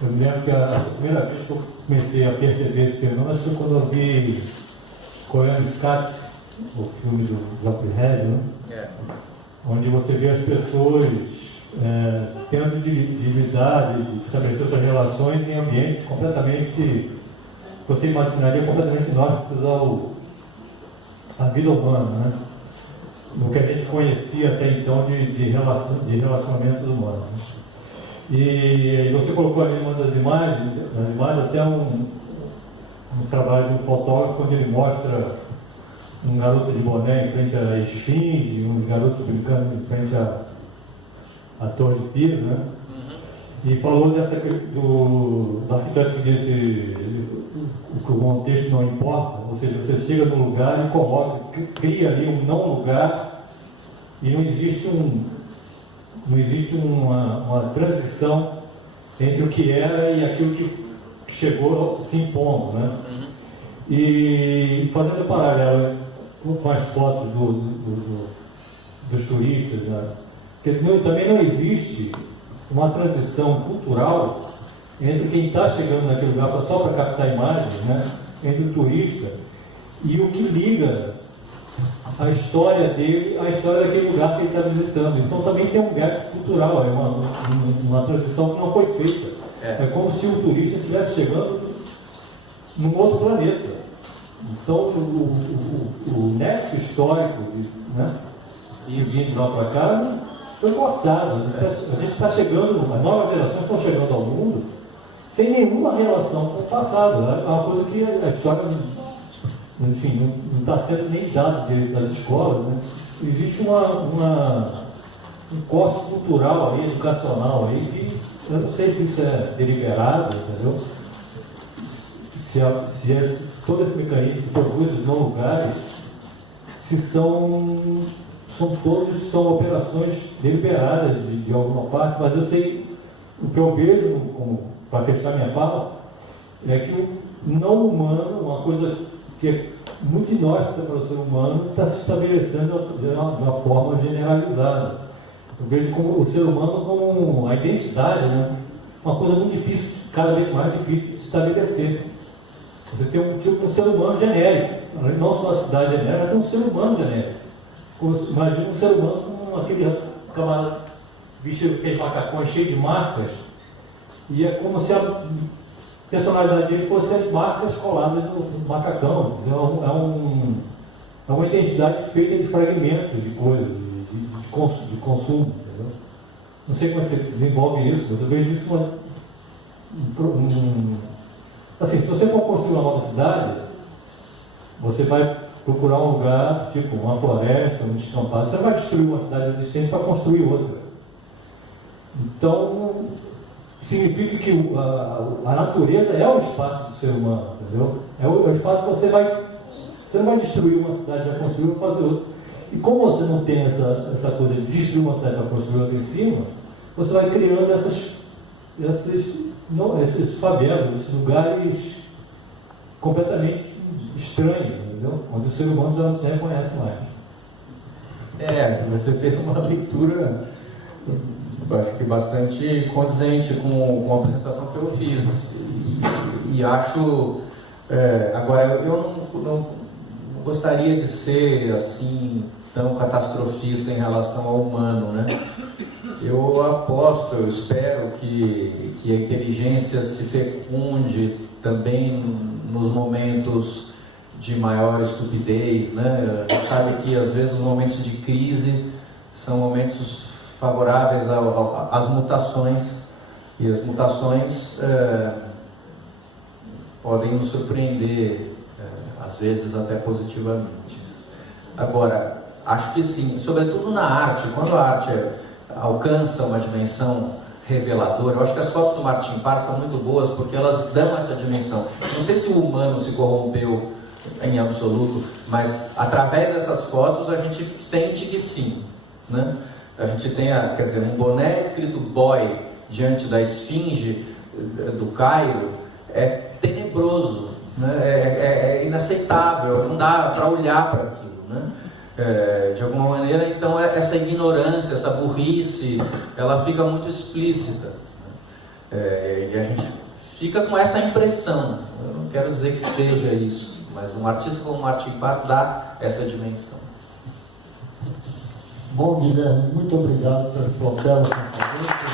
Eu me lembro que a primeira vez que eu comecei a perceber esse fenômeno foi quando eu vi Koyaanisqatsi, o filme do Joffrey Hedge, né? Onde você vê as pessoas tendo de lidar, de estabelecer suas relações em ambientes completamente, você imaginaria completamente inóspitos à vida humana, né? No que a gente conhecia até então de relacionamentos humanos. E você colocou ali uma das imagens, até um trabalho de um fotógrafo onde ele mostra um garoto de boné em frente à esfinge, uns garotos brincando em frente à Torre de Pisa, né? E falou do arquiteto que disse que o contexto não importa, ou seja, você chega num lugar e coloca, cria ali um não lugar e não existe uma transição entre o que era e aquilo que chegou se impondo, né? E fazendo paralelo com as fotos dos turistas, né? Porque também não existe uma transição cultural entre quem está chegando naquele lugar só para captar imagens, né? Entre o turista e o que liga a história dele à história daquele lugar que ele está visitando. Então também tem um gap cultural, uma transição que não foi feita. É como se o turista estivesse chegando num outro planeta. Então o nexo histórico, né, e vindo lá para cá foi cortado. A gente está chegando, as novas gerações estão chegando ao mundo sem nenhuma relação com o passado. É uma coisa que a história, enfim, não está sendo nem dada das escolas, né? Existe um corte cultural aí, educacional aí, eu não sei se isso é deliberado, entendeu? Se todo esse mecanismo de produz em não lugares, se são operações deliberadas de alguma parte, mas eu sei, o que eu vejo, para fechar minha fala, é que o não humano, uma coisa que é muito inóspita para o ser humano, está se estabelecendo de uma forma generalizada. Eu vejo como o ser humano como a identidade, né? Uma coisa muito difícil, cada vez mais difícil de se estabelecer. Você tem um tipo de ser humano genérico, não só a cidade genérica, mas tem um ser humano genérico. Imagina um ser humano com aquele camarada vestido com aquele macacão cheio de marcas, e é como se a personalidade dele fosse as marcas coladas no macacão. É uma identidade feita de fragmentos de coisas, de consumo. Entendeu? Não sei como é que você desenvolve isso, mas eu vejo isso assim, se você for construir uma nova cidade, você vai procurar um lugar, tipo uma floresta, um descampado. Você não vai destruir uma cidade existente para construir outra. Então, significa que a natureza é o espaço do ser humano, entendeu? É o espaço que você não vai destruir uma cidade, já construir e fazer outra. E como você não tem essa coisa de destruir uma cidade para construir outra em cima, você vai criando esses favelas, esses lugares completamente estranhos, entendeu? Onde o ser humano já não se reconhece mais. Você fez uma leitura, acho que bastante condizente com a apresentação que eu fiz. E acho... agora, eu não gostaria de ser assim tão catastrofista em relação ao humano, né? Eu aposto, eu espero que a inteligência se fecunde também nos momentos de maior estupidez, né? A gente sabe que às vezes os momentos de crise são momentos favoráveis às mutações, e as mutações podem nos surpreender, às vezes até positivamente. Agora, acho que sim, sobretudo na arte, quando a arte alcança uma dimensão reveladora, eu acho que as fotos do Martim Parr são muito boas porque elas dão essa dimensão. Não sei se o humano se corrompeu em absoluto, mas através dessas fotos a gente sente que sim, né? A gente tem, um boné escrito boy diante da esfinge do Cairo, é tenebroso, né? É inaceitável, não dá para olhar para aquilo, né? De alguma maneira, então, essa ignorância, essa burrice, ela fica muito explícita, né? E a gente fica com essa impressão. Eu não quero dizer que seja isso, mas um artista como Martim Parr dá essa dimensão. Bom, Guilherme, muito obrigado pela sua bela conferência.